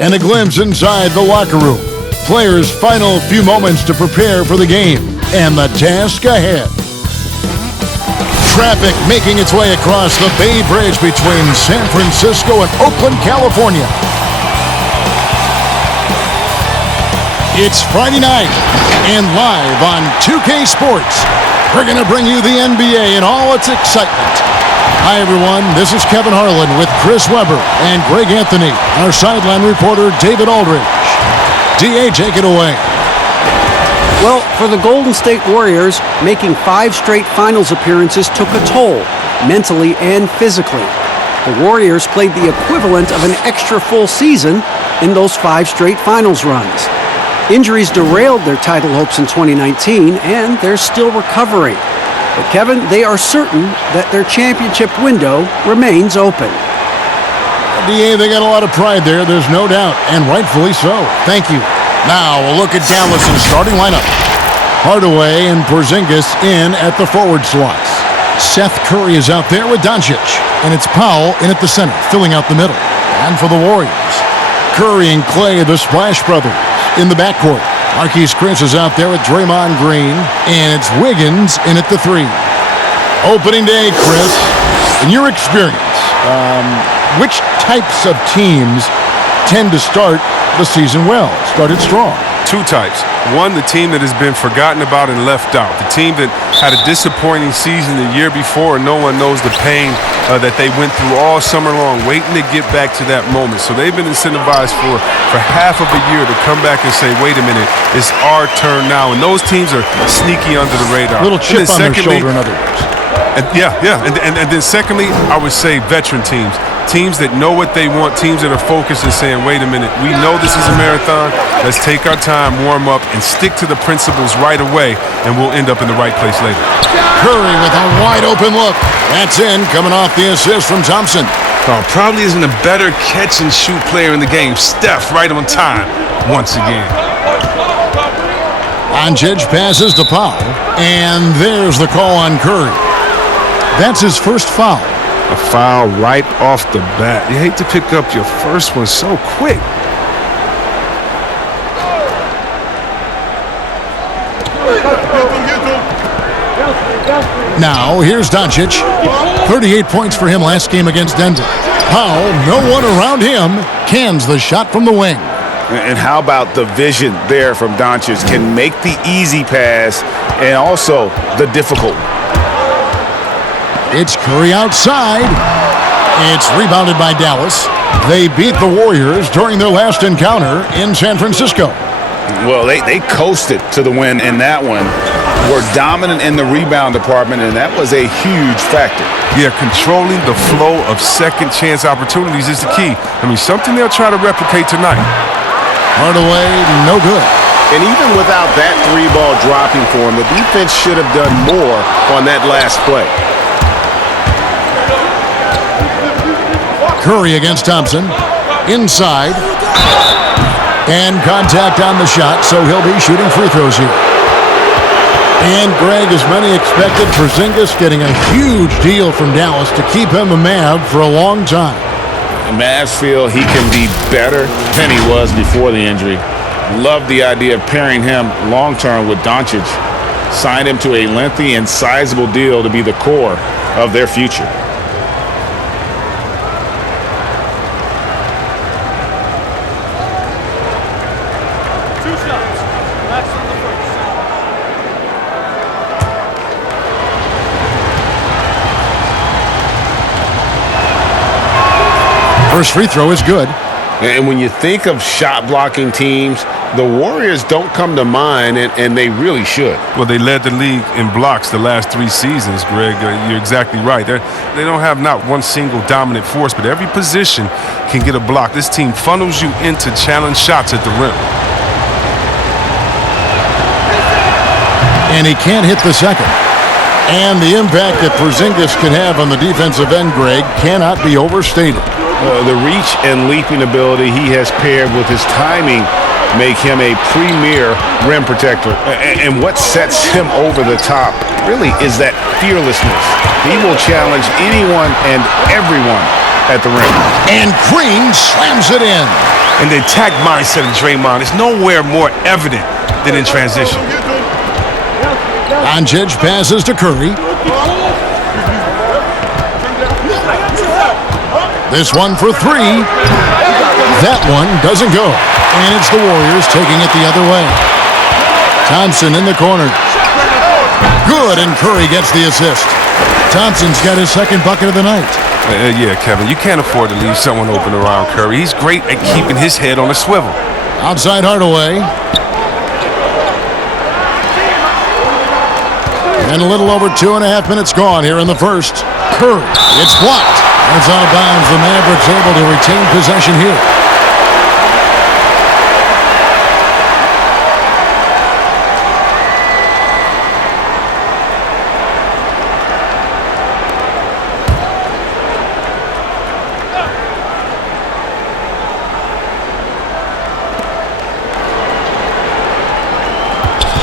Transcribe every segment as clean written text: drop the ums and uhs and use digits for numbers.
And a glimpse inside the locker room. Players' final few moments to prepare for the game and the task ahead. Traffic making its way across the Bay Bridge between San Francisco and Oakland, California. It's Friday night and live on 2K Sports. We're going to bring you the NBA in all its excitement. Hi, everyone. This is Kevin Harlan with Chris Webber and Greg Anthony, our sideline reporter, David Aldridge. DA, take it away. Well, for the Golden State Warriors, making 5 straight finals appearances took a toll, mentally and physically. The Warriors played the equivalent of an extra full season in those 5 straight finals runs. Injuries derailed their title hopes in 2019, and they're still recovering. But Kevin, they are certain that their championship window remains open. DA, they got a lot of pride there, there's no doubt, and rightfully so. Thank you. Now we'll look at Dallas' starting lineup. Hardaway and Porzingis in at the forward slots. Seth Curry is out there with Doncic, and it's Powell in at the center, filling out the middle. And for the Warriors, Curry and Clay, the Splash Brothers, in the backcourt. Marquise Chris is out there with Draymond Green, and it's Wiggins in at the 3. Opening day, Chris, in your experience, which types of teams tend to start the season well, started strong? 2 types. One, the team that has been forgotten about and left out. The team that had a disappointing season the year before, and no one knows the pain that they went through all summer long, waiting to get back to that moment. So they've been incentivized for half of a year to come back and say, wait a minute, it's our turn now. And those teams are sneaky under the radar. Little chip on their shoulder, in other words. And then secondly, I would say veteran teams. Teams that know what they want, teams that are focused and saying, wait a minute, we know this is a marathon. Let's take our time, warm up, and stick to the principles right away, and we'll end up in the right place later. Curry with a wide-open look. That's in, coming off the assist from Thompson. Oh, probably isn't a better catch-and-shoot player in the game. Steph right on time once again. Doncic passes to Powell, and there's the call on Curry. That's his first foul. A foul right off the bat. You hate to pick up your first one so quick. Now, here's Doncic. 38 points for him last game against Denver. Powell, no one around him, cans the shot from the wing. And how about the vision there from Doncic? Can make the easy pass and also the difficult one. It's Curry outside. It's rebounded by Dallas. They beat the Warriors during their last encounter in San Francisco. Well, they coasted to the win in that one. Were dominant in the rebound department, and that was a huge factor. Yeah, controlling the flow of second chance opportunities is the key. I mean, something they'll try to replicate tonight. Hardaway, no good. And even without that 3-ball dropping for him, the defense should have done more on that last play. Curry against Thompson. Inside. And contact on the shot, so he'll be shooting free throws here. And Greg, as many expected, Porzingis getting a huge deal from Dallas to keep him a Mav for a long time. The Mavs feel he can be better than he was before the injury. Love the idea of pairing him long-term with Doncic. Signed him to a lengthy and sizable deal to be the core of their future. First free throw is good. And when you think of shot-blocking teams, the Warriors don't come to mind, and they really should. Well, they led the league in blocks the last 3 seasons, Greg. You're exactly right. They don't have not one single dominant force, but every position can get a block. This team funnels you into challenge shots at the rim. And he can't hit the second. And the impact that Porzingis can have on the defensive end, Greg, cannot be overstated. The reach and leaping ability he has paired with his timing make him a premier rim protector. And what sets him over the top really is that fearlessness. He will challenge anyone and everyone at the rim. And Green slams it in. And the attack mindset of Draymond is nowhere more evident than in transition. Doncic passes to Curry. This one for three. That one doesn't go. And it's the Warriors taking it the other way. Thompson in the corner. Good, and Curry gets the assist. Thompson's got his second bucket of the night. Yeah, Kevin, you can't afford to leave someone open around Curry. He's great at keeping his head on a swivel. Outside Hardaway. And a little over 2.5 minutes gone here in the first. Curry, it's blocked. It's out of bounds. The Mavericks able to retain possession here.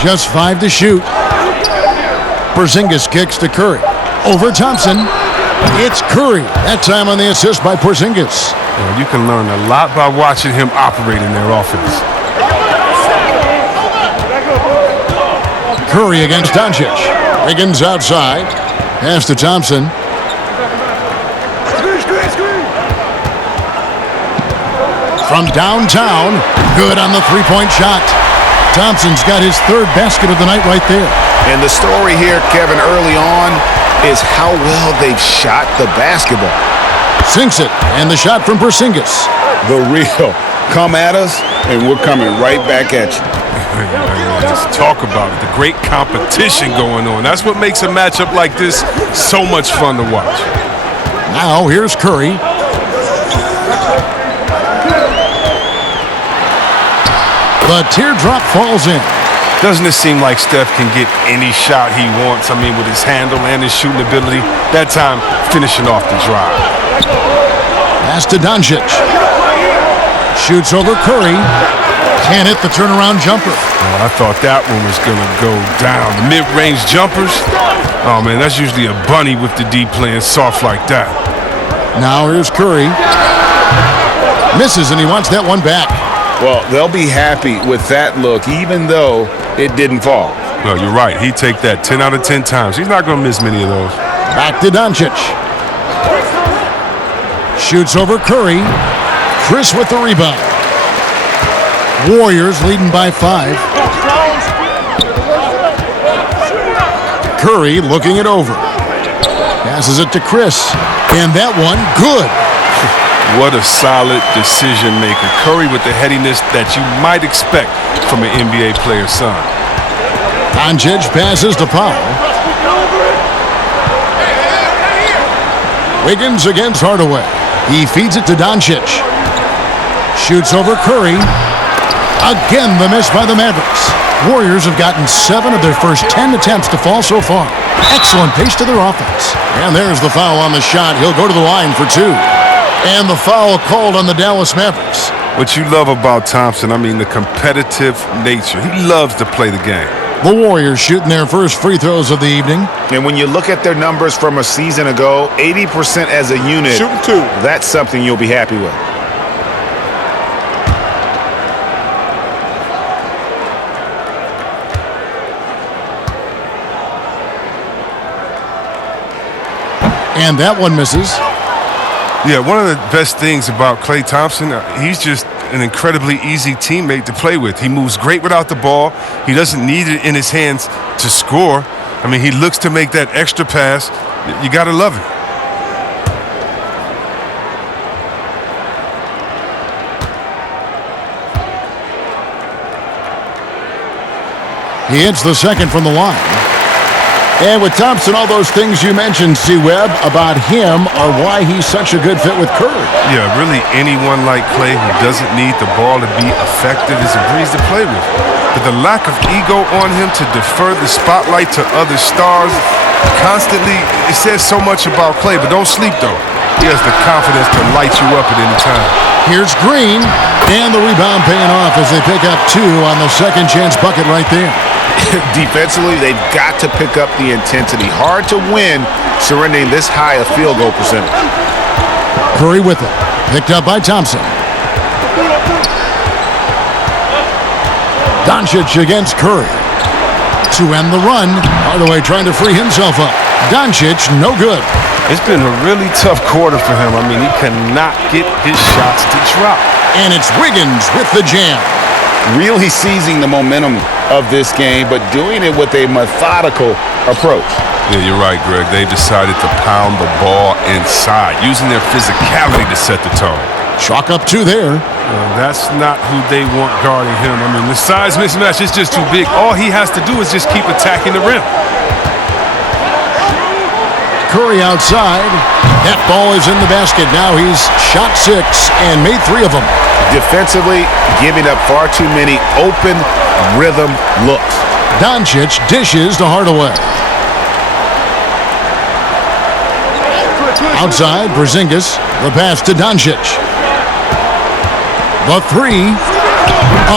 Just 5 to shoot. Porzingis kicks to Curry. Over Thompson. It's Curry. That time on the assist by Porzingis. You can learn a lot by watching him operate in their offense. Curry against Doncic. Wiggins outside. Pass to Thompson. From downtown. Good on the three-point shot. Thompson's got his third basket of the night right there. And the story here, Kevin, early on is how well they've shot the basketball. Sinks it, and the shot from Porzingis. The real. Come at us, and we're coming right back at you. Just talk about it. The great competition going on. That's what makes a matchup like this so much fun to watch. Now here's Curry. The teardrop falls in. Doesn't it seem like Steph can get any shot he wants? I mean, with his handle and his shooting ability. That time, finishing off the drive. Pass to Doncic. Shoots over Curry. Can't hit the turnaround jumper. Oh, I thought that one was going to go down. The mid-range jumpers, oh, man, that's usually a bunny with the D playing soft like that. Now here's Curry. Misses, and he wants that one back. Well, they'll be happy with that look, even though it didn't fall. No, you're right. He'd take that 10 out of 10 times. He's not going to miss many of those. Back to Doncic. Shoots over Curry. Chris with the rebound. Warriors leading by 5. Curry looking it over. Passes it to Chris. And that one, good. What a solid decision maker. Curry with the headiness that you might expect from an NBA player's son. Doncic passes to Powell. Wiggins against Hardaway. He feeds it to Doncic. Shoots over Curry. Again, the miss by the Mavericks. Warriors have gotten 7 of their first 10 attempts to fall so far. Excellent pace to their offense. And there's the foul on the shot. He'll go to the line for 2. And the foul called on the Dallas Mavericks. What you love about Thompson, I mean, the competitive nature. He loves to play the game. The Warriors shooting their first free throws of the evening. And when you look at their numbers from a season ago, 80% as a unit, Shooting 2. That's something you'll be happy with. And that one misses. Yeah, one of the best things about Klay Thompson, he's just an incredibly easy teammate to play with. He moves great without the ball. He doesn't need it in his hands to score. I mean, he looks to make that extra pass. You got to love it. He hits the second from the line. And with Thompson, all those things you mentioned, C-Webb, about him are why he's such a good fit with Curry. Yeah, really anyone like Klay who doesn't need the ball to be effective is a breeze to play with. But the lack of ego on him to defer the spotlight to other stars constantly, it says so much about Klay. But don't sleep, though. He has the confidence to light you up at any time. Here's Green, and the rebound paying off as they pick up 2 on the second chance bucket right there. Defensively, they've got to pick up the intensity. Hard to win surrendering this high a field goal percentage. Curry with it. Picked up by Thompson. Doncic against Curry. To end the run, Hardaway trying to free himself up. Doncic, no good. It's been a really tough quarter for him. I mean, he cannot get his shots to drop. And it's Wiggins with the jam. Really seizing the momentum of this game, but doing it with a methodical approach. Yeah, you're right, Greg. They decided to pound the ball inside, using their physicality to set the tone. Chalk up 2 there. That's not who they want guarding him. I mean, the size mismatch is just too big. All he has to do is just keep attacking the rim. Curry outside. That ball is in the basket. Now he's shot 6 and made 3 of them. Defensively, giving up far too many open rhythm looks. Doncic dishes to Hardaway. Outside, Porzingis. The pass to Doncic. The 3.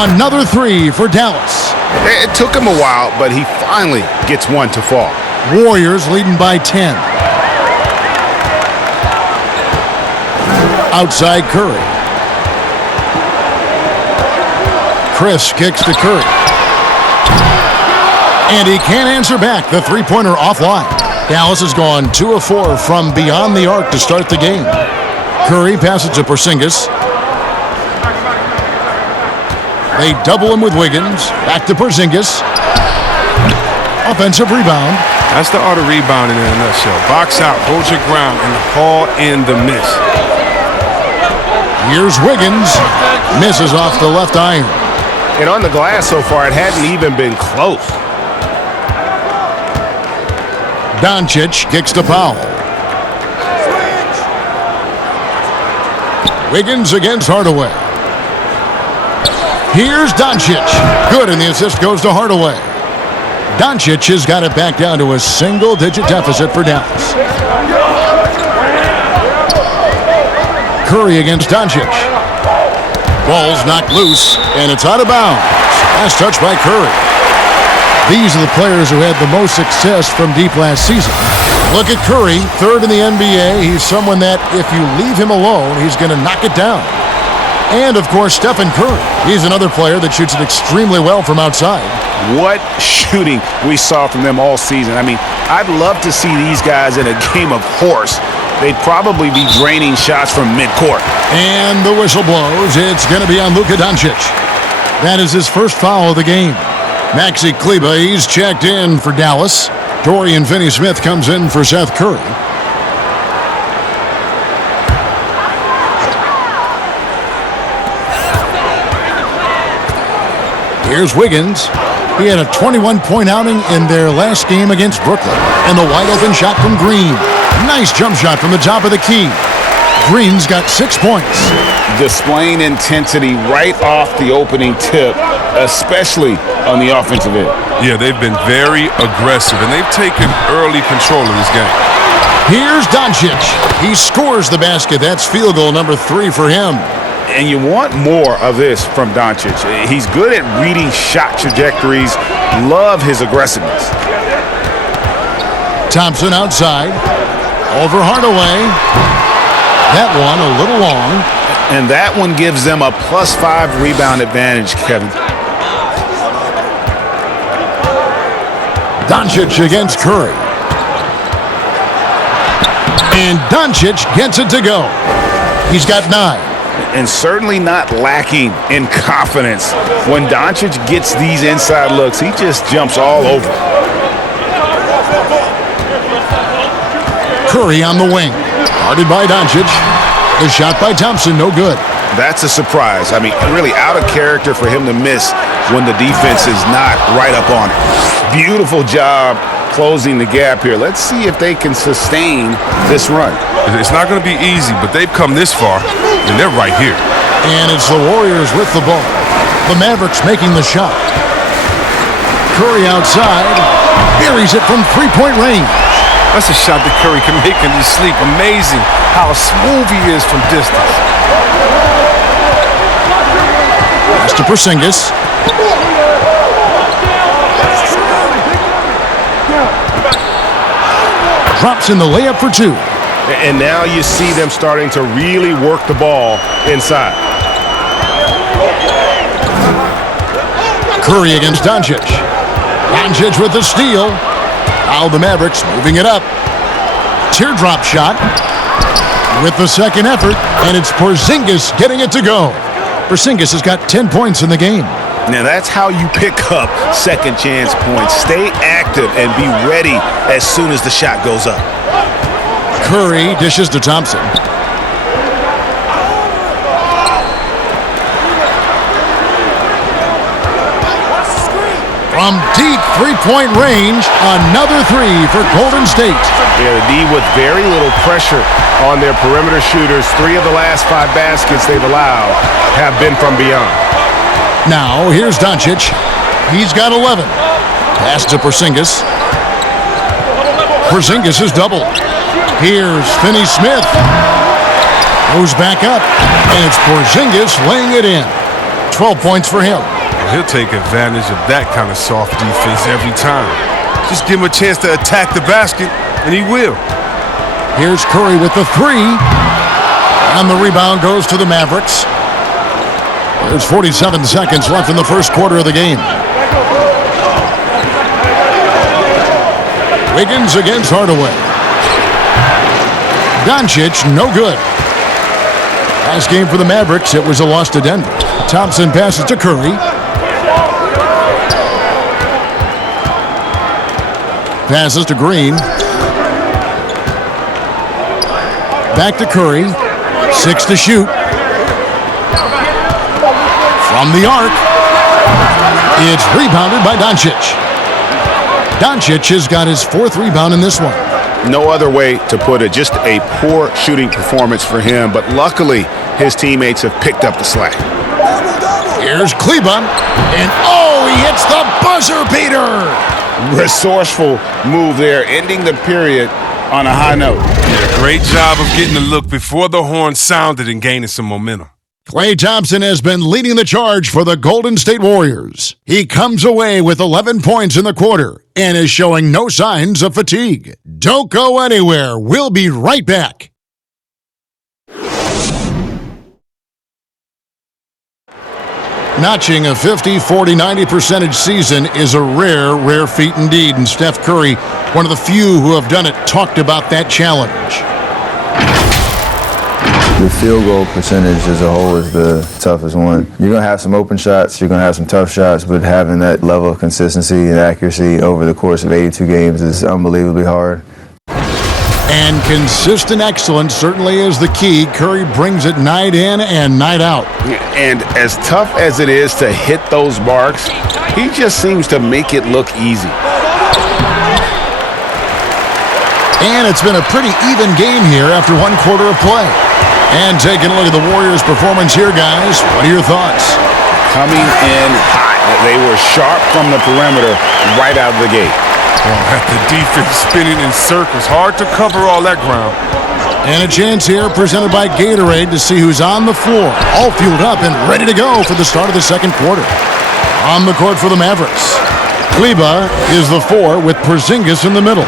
Another 3 for Dallas. It took him a while, but he finally gets one to fall. Warriors leading by 10. Outside Curry. Chris kicks to Curry. And he can't answer back. The three-pointer offline. Dallas has gone 2 of 4 from beyond the arc to start the game. Curry passes to Porzingis. They double him with Wiggins. Back to Porzingis. Offensive rebound. That's the art of rebounding in a nutshell. Box out, hold your ground, and haul in the miss. Here's Wiggins. Misses off the left iron. And on the glass so far, it hadn't even been close. Doncic kicks to Powell. Wiggins against Hardaway. Here's Doncic. Good, and the assist goes to Hardaway. Doncic has got it back down to a single-digit deficit for Dallas. Curry against Doncic. Ball's knocked loose, and it's out of bounds. Last touch by Curry. These are the players who had the most success from deep last season. Look at Curry, 3rd in the NBA. He's someone that, if you leave him alone, he's going to knock it down. And, of course, Stephen Curry. He's another player that shoots it extremely well from outside. What shooting we saw from them all season. I mean, I'd love to see these guys in a game of horse. They'd probably be draining shots from midcourt. And the whistle blows. It's going to be on Luka Doncic. That is his first foul of the game. Maxi Kleber, he's checked in for Dallas. Dorian Finney-Smith comes in for Seth Curry. Here's Wiggins. He had a 21-point outing in their last game against Brooklyn. And the wide-open shot from Green. Nice jump shot from the top of the key. Green's got 6 points. Displaying intensity right off the opening tip, especially on the offensive end. Yeah, they've been very aggressive, and they've taken early control of this game. Here's Doncic. He scores the basket. That's field goal number 3 for him. And you want more of this from Doncic. He's good at reading shot trajectories. Love his aggressiveness. Thompson outside. Over Hardaway. That one a little long. And that one gives them a +5 rebound advantage, Kevin. Doncic against Curry. And Doncic gets it to go. He's got 9. And certainly not lacking in confidence. When Doncic gets these inside looks, he just jumps all over. Curry on the wing. Guarded by Doncic. The shot by Thompson, no good. That's a surprise. I mean, really out of character for him to miss when the defense is not right up on it. Beautiful job closing the gap here. Let's see if they can sustain this run. It's not going to be easy, but they've come this far, and they're right here. And it's the Warriors with the ball. The Mavericks making the shot. Curry outside. Buries it from three-point range. That's a shot that Curry can make in his sleep. Amazing how smooth he is from distance. Pass to Porzingis. Drops in the layup for 2. And now you see them starting to really work the ball inside. Curry against Doncic. Doncic with the steal. Now the Mavericks moving it up. Teardrop shot with the second effort, and it's Porzingis getting it to go. Porzingis has got 10 points in the game. Now that's how you pick up second chance points. Stay active and be ready as soon as the shot goes up. Curry dishes to Thompson. From deep three-point range, another three for Golden State. Yeah, the D with very little pressure on their perimeter shooters. 3 of the last 5 baskets they've allowed have been from beyond. Now, here's Doncic. He's got 11. Pass to Porzingis. Porzingis is doubled. Here's Finney-Smith. Goes back up, and it's Porzingis laying it in. 12 points for him. He'll take advantage of that kind of soft defense every time. Just give him a chance to attack the basket, and he will. Here's Curry with the three. And the rebound goes to the Mavericks. There's 47 seconds left in the first quarter of the game. Wiggins against Hardaway. Doncic, no good. Last game for the Mavericks, it was a loss to Denver. Thompson passes to Curry. Passes to Green. Back to Curry. 6 to shoot. From the arc. It's rebounded by Doncic. Doncic has got his 4th rebound in this one. No other way to put it. Just a poor shooting performance for him, but luckily his teammates have picked up the slack. Here's Kleba, and oh, he hits the buzzer beater! Resourceful move there, ending the period on a high note. Yeah, great job of getting the look before the horn sounded and gaining some momentum. Klay Thompson has been leading the charge for the Golden State Warriors. He comes away with 11 points in the quarter and is showing no signs of fatigue. Don't go anywhere. We'll be right back. Notching a 50, 40, 90% season is a rare, rare feat indeed. And Steph Curry, one of the few who have done it, talked about that challenge. The field goal percentage as a whole is the toughest one. You're going to have some open shots, you're going to have some tough shots, but having that level of consistency and accuracy over the course of 82 games is unbelievably hard. And consistent excellence certainly is the key. Curry brings it night in and night out. And as tough as it is to hit those marks, he just seems to make it look easy. And it's been a pretty even game here after 1 quarter of play. And taking a look at the Warriors' performance here, guys, what are your thoughts? Coming in hot. They were sharp from the perimeter right out of the gate. The defense spinning in circles. Hard to cover all that ground. And a chance here presented by Gatorade to see who's on the floor. All fueled up and ready to go for the start of the second quarter. On the court for the Mavericks. Kleba is the 4 with Porzingis in the middle.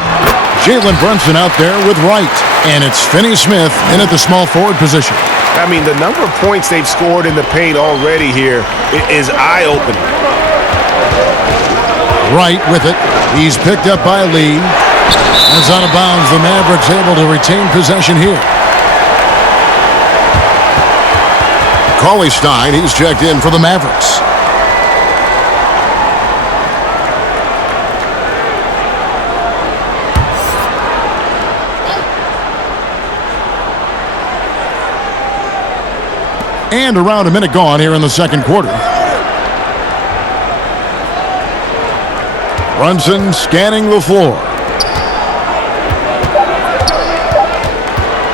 Jalen Brunson out there with Wright. And it's Finney-Smith in at the small forward position. I mean, the number of points they've scored in the paint already here is eye-opening. Wright with it. He's picked up by Lee. It's out of bounds. The Mavericks able to retain possession here. Cauley-Stein, he's checked in for the Mavericks. And around a minute gone here in the second quarter. Brunson scanning the floor.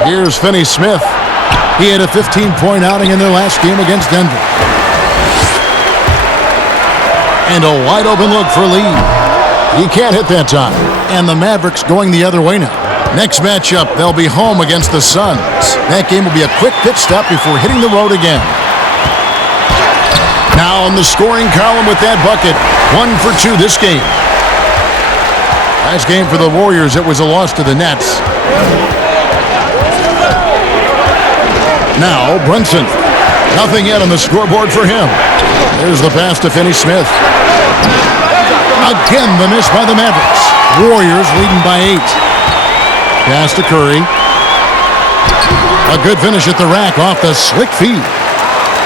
Here's Finney-Smith. He had a 15-point outing in their last game against Denver. And a wide-open look for Lee. He can't hit that time. And the Mavericks going the other way now. Next matchup, they'll be home against the Suns. That game will be a quick pit stop before hitting the road again. Now on the scoring column with that bucket. 1 for 2 this game. Last game for the Warriors, it was a loss to the Nets. Now, Brunson. Nothing yet on the scoreboard for him. There's the pass to Finney-Smith. Again, the miss by the Mavericks. Warriors leading by 8. Pass to Curry. A good finish at the rack off the slick feed.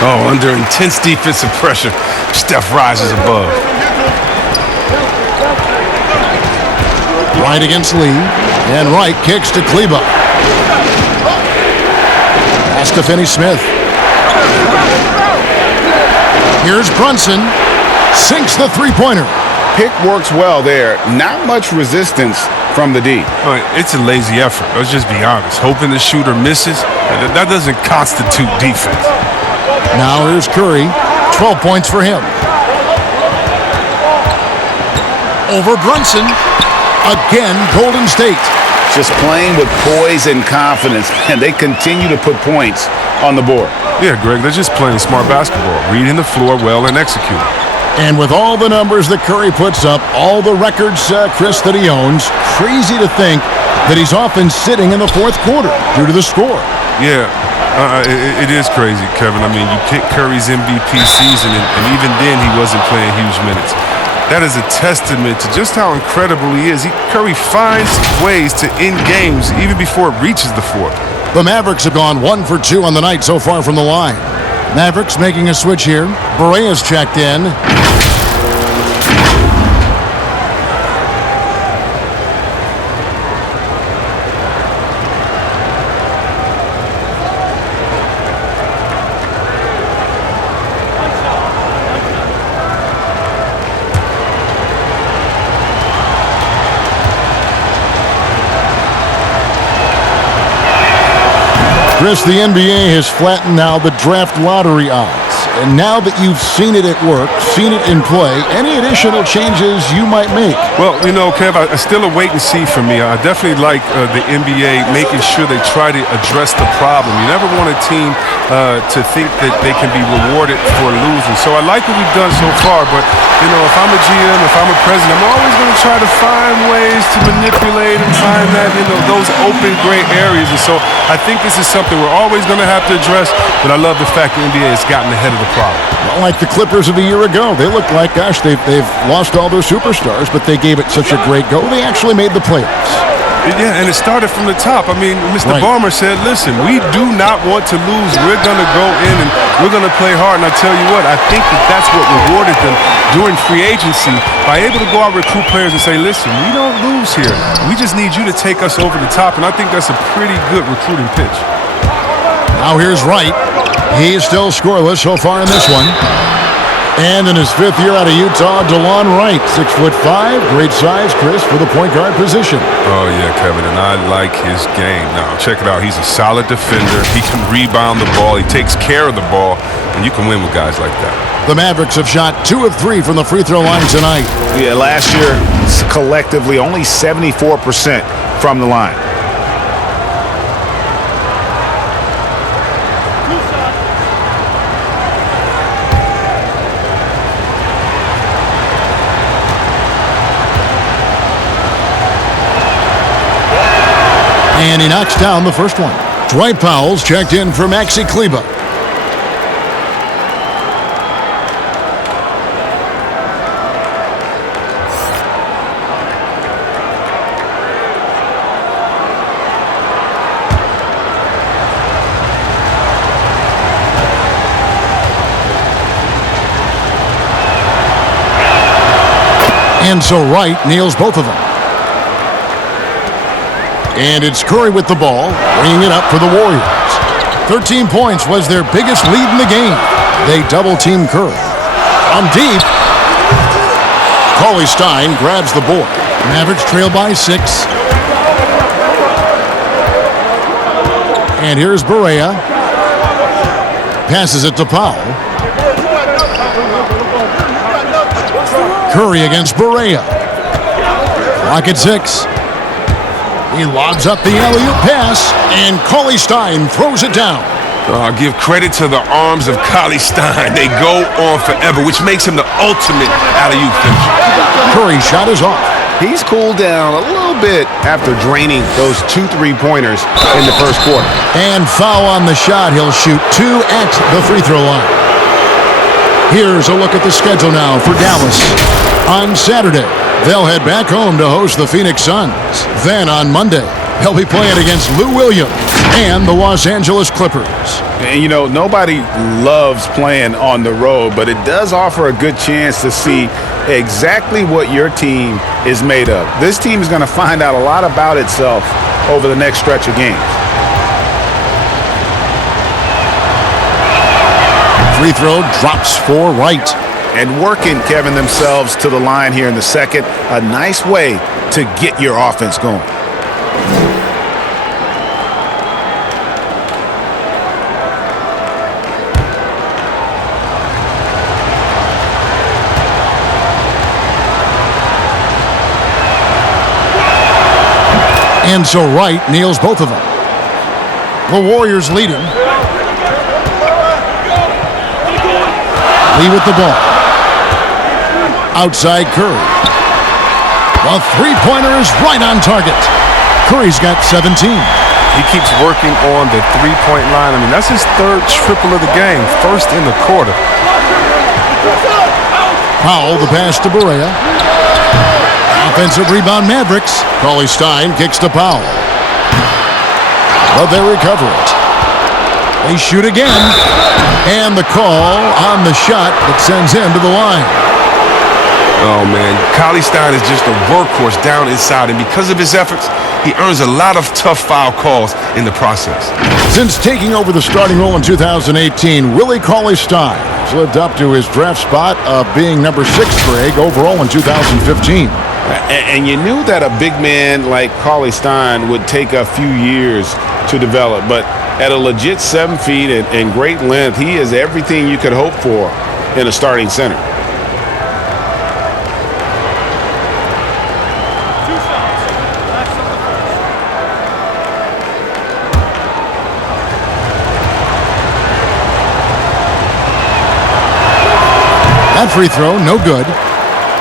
Oh, under intense defensive pressure, Steph rises above. Wright against Lee. And Wright kicks to Kleba. Pass to Finney-Smith. Here's Brunson. Sinks the three-pointer. Pick works well there. Not much resistance from the D. It's a lazy effort. Let's just be honest. Hoping the shooter misses, that doesn't constitute defense. Now here's Curry. 12 points for him. Over Brunson. Again, Golden State. Just playing with poise and confidence, and they continue to put points on the board. Yeah, Greg, they're just playing smart basketball, reading the floor well and executing. And with all the numbers that Curry puts up, all the records, Chris, that he owns, crazy to think that he's often sitting in the fourth quarter due to the score. Yeah, it is crazy, Kevin. I mean, you pick Curry's MVP season, and even then he wasn't playing huge minutes. That is a testament to just how incredible he is. Curry finds ways to end games even before it reaches the fourth. The Mavericks have gone 1 for 2 on the night so far from the line. Mavericks making a switch here. Berea's checked in. Chris, the NBA has flattened now the draft lottery odds. And now that you've seen it at work, seen it in play, any additional changes you might make? Well, Kev, it's still a wait and see for me. I definitely like the NBA making sure they try to address the problem. You never want a team to think that they can be rewarded for losing. So I like what we've done so far, but, if I'm a GM, if I'm a president, I'm always going to try to find ways to manipulate and find that, those open gray areas. And so I think this is something we're always going to have to address, but I love the fact the NBA has gotten ahead of the problem. Well, like the Clippers of a year ago. They look like, gosh, they've lost all their superstars, but they gave it such a great go. They actually made the playoffs. Yeah, and it started from the top. I mean, Mr. Right. Ballmer said, listen, we do not want to lose. We're going to go in and we're going to play hard. And I tell you what, I think that's what rewarded them during free agency by able to go out and recruit players and say, listen, we don't lose here. We just need you to take us over the top. And I think that's a pretty good recruiting pitch. Now here's Wright. He's still scoreless so far in this one. And in his 5th year out of Utah, DeLon Wright, 6'5", great size, Chris, for the point guard position. Oh, yeah, Kevin, and I like his game. Now, check it out. He's a solid defender. He can rebound the ball. He takes care of the ball, and you can win with guys like that. The Mavericks have shot 2 of 3 from the free throw line tonight. Yeah, last year, collectively, only 74% from the line. And he knocks down the first one. Dwight Powell's checked in for Maxi Kleba. And so Wright nails both of them. And it's Curry with the ball, bringing it up for the Warriors. 13 points was their biggest lead in the game. They double-team Curry. From deep, Cauley-Stein grabs the board. Mavericks trail by 6. And here's Berea. Passes it to Powell. Curry against Berea. Clock at 6. He lobs up the alley-oop pass, and Cauley-Stein throws it down. Give credit to the arms of Cauley-Stein. They go on forever, which makes him the ultimate alley-oop finisher. Curry's shot is off. He's cooled down a little bit after draining those 2 3-pointers in the first quarter. And foul on the shot. He'll shoot 2 at the free throw line. Here's a look at the schedule now for Dallas. On Saturday, they'll head back home to host the Phoenix Suns. Then on Monday, they'll be playing against Lou Williams and the Los Angeles Clippers. And, you know, nobody loves playing on the road, but it does offer a good chance to see exactly what your team is made of. This team is going to find out a lot about itself over the next stretch of games. Free throw drops for Wright. And working, Kevin, themselves to the line here in the second. A nice way to get your offense going. And so Wright nails both of them. The Warriors lead him. Lee with the ball. Outside Curry. The three-pointer is right on target. Curry's got 17. He keeps working on the three-point line. I mean, that's his third triple of the game, first in the quarter. Powell, the pass to Barea. Offensive rebound, Mavericks. Cauley-Stein kicks to Powell. But they recover it. They shoot again. And the call on the shot that sends him to the line. Oh, man. Cauley-Stein is just a workhorse down inside. And because of his efforts, he earns a lot of tough foul calls in the process. Since taking over the starting role in 2018, Willie Cauley-Stein has lived up to his draft spot of being number 6 Greg overall in 2015. And you knew that a big man like Cauley-Stein would take a few years to develop, but at a legit 7 feet and great length, he is everything you could hope for in a starting center. That free throw, no good.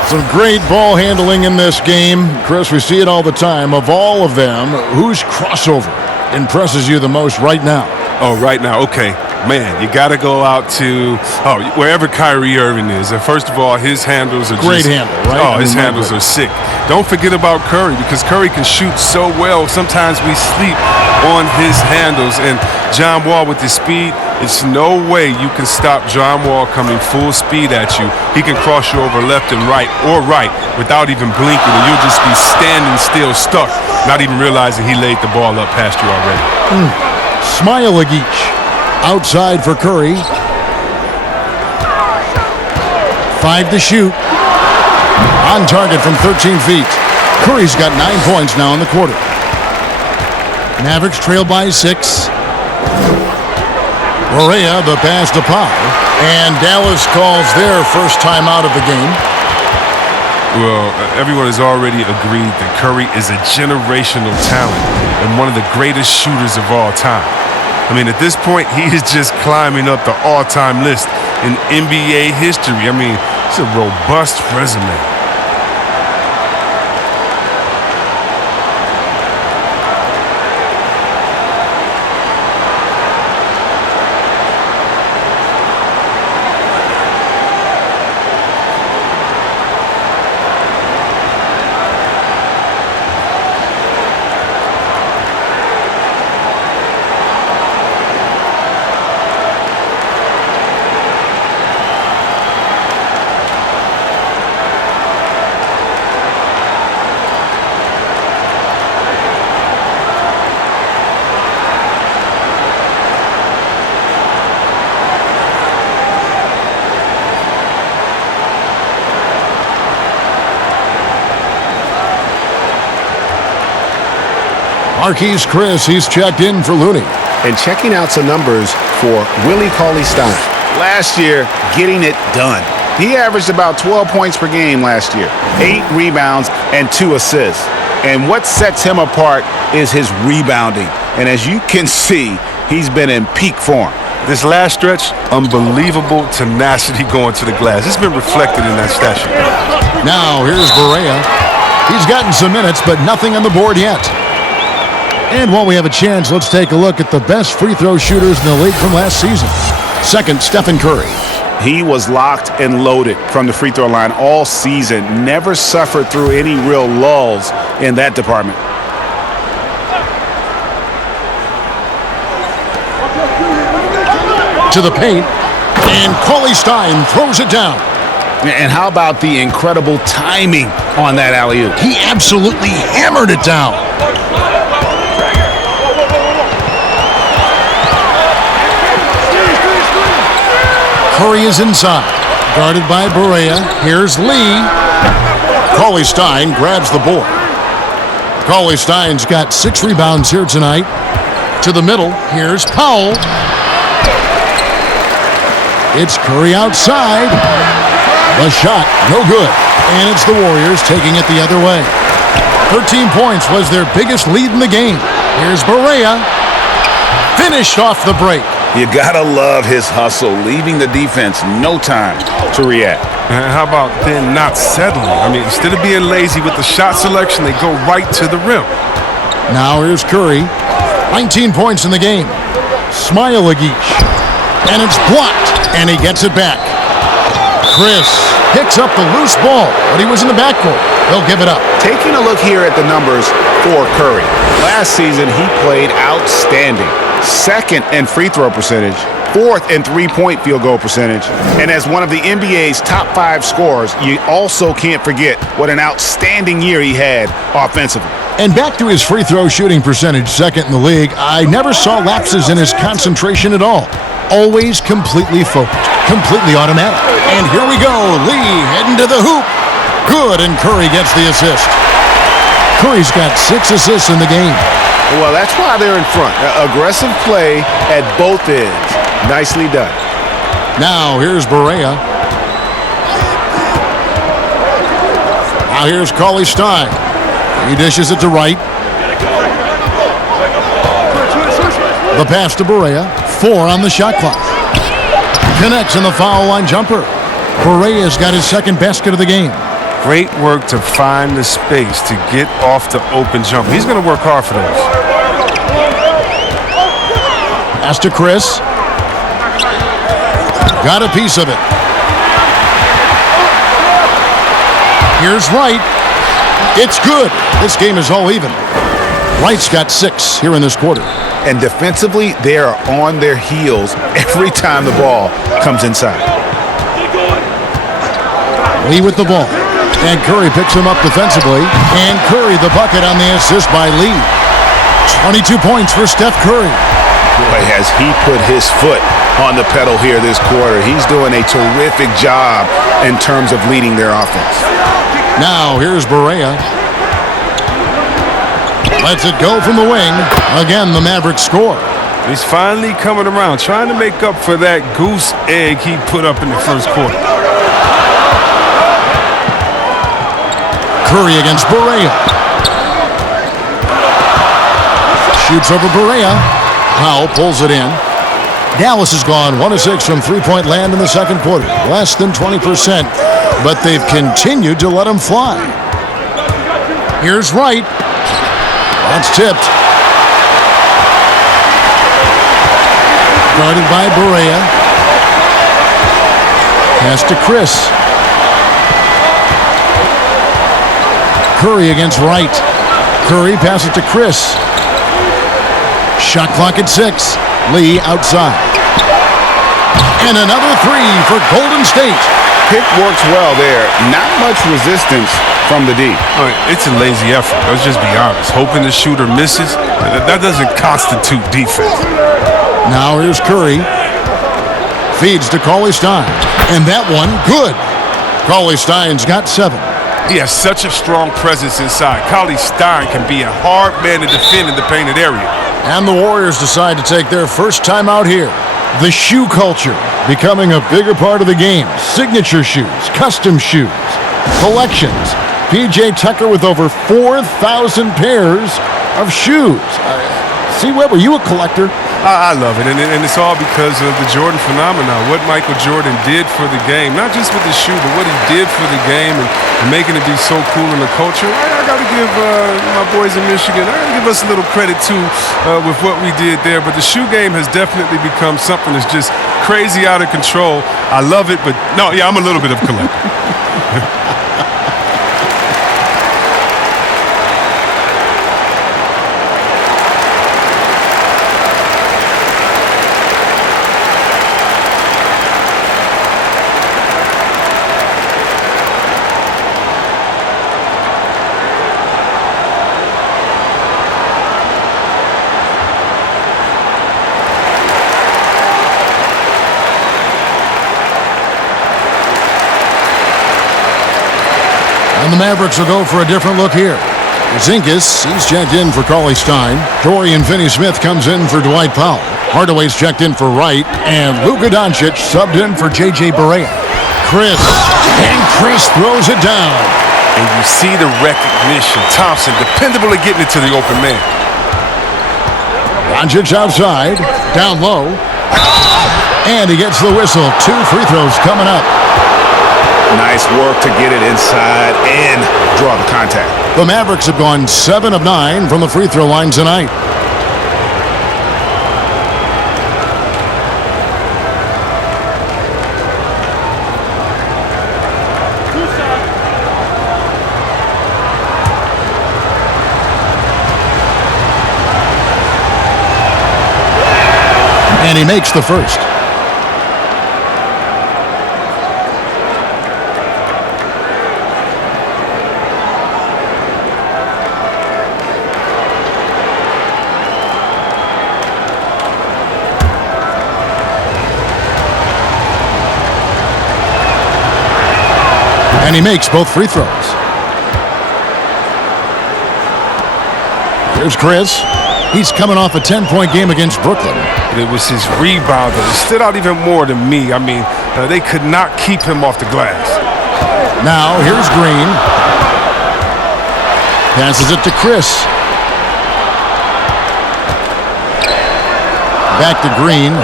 Some great ball handling in this game. Chris, we see it all the time. Of all of them, whose crossover impresses you the most right now? Oh, right now, okay. Man, you got to go out to wherever Kyrie Irving is. And first of all, his handles are great handle, right? Oh, his handles are sick. Don't forget about Curry, because Curry can shoot so well. Sometimes we sleep on his handles. And John Wall with his speed, it's no way you can stop John Wall coming full speed at you. He can cross you over left and right or right without even blinking, and you'll just be standing still, stuck, not even realizing he laid the ball up past you already. Smailagic outside for Curry. 5 to shoot. On target from 13 feet. Curry's got 9 points now in the quarter. Mavericks trail by 6. Barea, the pass to Powell. And Dallas calls their first time out of the game. Well, everyone has already agreed that Curry is a generational talent and one of the greatest shooters of all time. I mean, at this point, he is just climbing up the all-time list in NBA history. I mean, it's a robust resume. Marquise Chris, he's checked in for Looney. And checking out some numbers for Willie Cauley-Stein. Last year, getting it done. He averaged about 12 points per game last year, 8 rebounds and 2 assists. And what sets him apart is his rebounding. And as you can see, he's been in peak form. This last stretch, unbelievable tenacity going to the glass. It's been reflected in that stat sheet. Now, here's Barea. He's gotten some minutes, but nothing on the board yet. And while we have a chance, let's take a look at the best free throw shooters in the league from last season. Second, Stephen Curry. He was locked and loaded from the free throw line all season. Never suffered through any real lulls in that department. To the paint, and Cauley Stein throws it down. And how about the incredible timing on that alley-oop? He absolutely hammered it down. Curry is inside, guarded by Barea. Here's Lee. Cauley Stein grabs the board. Cauley Stein's got 6 rebounds here tonight. To the middle, here's Powell. It's Curry outside. The shot, no good. And it's the Warriors taking it the other way. 13 points was their biggest lead in the game. Here's Barea. Finished off the break. You gotta love his hustle, leaving the defense no time to react. And how about then not settling? I mean, instead of being lazy with the shot selection, they go right to the rim. Now here's Curry. 19 points in the game. Smile-a-geesh. And it's blocked. And he gets it back. Chris picks up the loose ball, but he was in the backcourt. They'll give it up. Taking a look here at the numbers for Curry. Last season, he played outstanding. Second in free throw percentage, fourth in three-point field goal percentage, and as one of the NBA's top 5 scorers, you also can't forget what an outstanding year he had offensively. And back to his free throw shooting percentage, second in the league, I never saw lapses in his concentration at all. Always completely focused, completely automatic. And here we go, Lee heading to the hoop. Good, and Curry gets the assist. Curry's got 6 assists in the game. Well, that's why they're in front. Aggressive play at both ends. Nicely done. Now here's Barea. Now here's Cauley Stein. He dishes it to Wright. The pass to Barea. 4 on the shot clock. Connects in the foul line jumper. Barea's got his second basket of the game. Great work to find the space to get off the open jumper. He's going to work hard for those. Pass to Chris. Got a piece of it. Here's Wright. It's good. This game is all even. Wright's got 6 here in this quarter. And defensively, they are on their heels every time the ball comes inside. Lee with the ball. And Curry picks him up defensively. And Curry the bucket on the assist by Lee. 22 points for Steph Curry. Boy, has he put his foot on the pedal here this quarter. He's doing a terrific job in terms of leading their offense. Now here's Barea. Lets it go from the wing. Again, the Mavericks score. He's finally coming around, trying to make up for that goose egg he put up in the first quarter. Curry against Barea. Shoots over Barea. Powell pulls it in. Dallas has gone 1 of 6 from three-point land in the second quarter. Less than 20%, but they've continued to let them fly. Here's Wright. That's tipped. Guarded by Barea. Pass to Chris. Curry against Wright. Curry passes to Chris. Shot clock at 6. Lee outside. And another 3 for Golden State. Pick works well there. Not much resistance from the D. It's a lazy effort. Let's just be honest. Hoping the shooter misses, that doesn't constitute defense. Now here's Curry. Feeds to Cauley Stein. And that one, good. Cauley Stein's got 7. He has such a strong presence inside. Cauley Stein can be a hard man to defend in the painted area. And the Warriors decide to take their first time out here. The shoe culture becoming a bigger part of the game. Signature shoes, custom shoes, collections. P.J. Tucker with over 4,000 pairs of shoes. See, Webb, are you a collector? I love it, and it's all because of the Jordan phenomenon, what Michael Jordan did for the game, not just with the shoe, but what he did for the game and making it be so cool in the culture. I got to give my boys in Michigan, I got to give us a little credit, too, with what we did there. But the shoe game has definitely become something that's just crazy out of control. I love it, but no, yeah, I'm a little bit of a collector. And the Mavericks will go for a different look here. Porzingis, he's checked in for Cauley Stein. Dorian Finney-Smith comes in for Dwight Powell. Hardaway's checked in for Wright. And Luka Doncic subbed in for J.J. Barea. Chris throws it down. And you see the recognition. Thompson, dependable at getting it to the open man. Doncic outside, down low. And he gets the whistle. 2 free throws coming up. Nice work to get it inside and draw the contact. The Mavericks have gone 7 of 9 from the free throw line tonight. And he makes the first. And he makes both free throws. Here's Chris. He's coming off a 10-point game against Brooklyn. It was his rebound that stood out even more to me. I mean, they could not keep him off the glass. Now, here's Green. Passes it to Chris. Back to Green.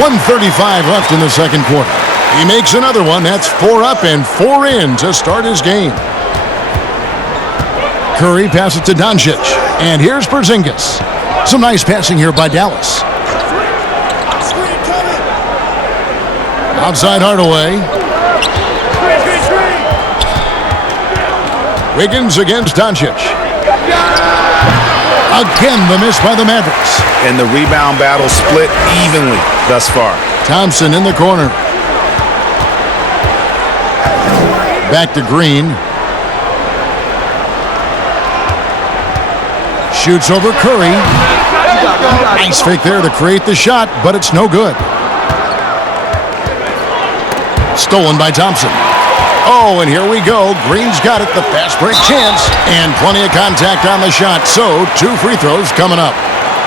1:35 left in the second quarter. He makes another one. That's 4 up and 4 in to start his game. Curry passes to Doncic. And here's Porzingis. Some nice passing here by Dallas. Outside Hardaway. Wiggins against Doncic. Again, the miss by the Mavericks. And the rebound battle split evenly thus far. Thompson in the corner. Back to Green. Shoots over Curry. Nice fake there to create the shot, but it's no good. Stolen by Thompson. Oh, and here we go. Green's got it. The fast break chance. And plenty of contact on the shot. So, 2 free throws coming up.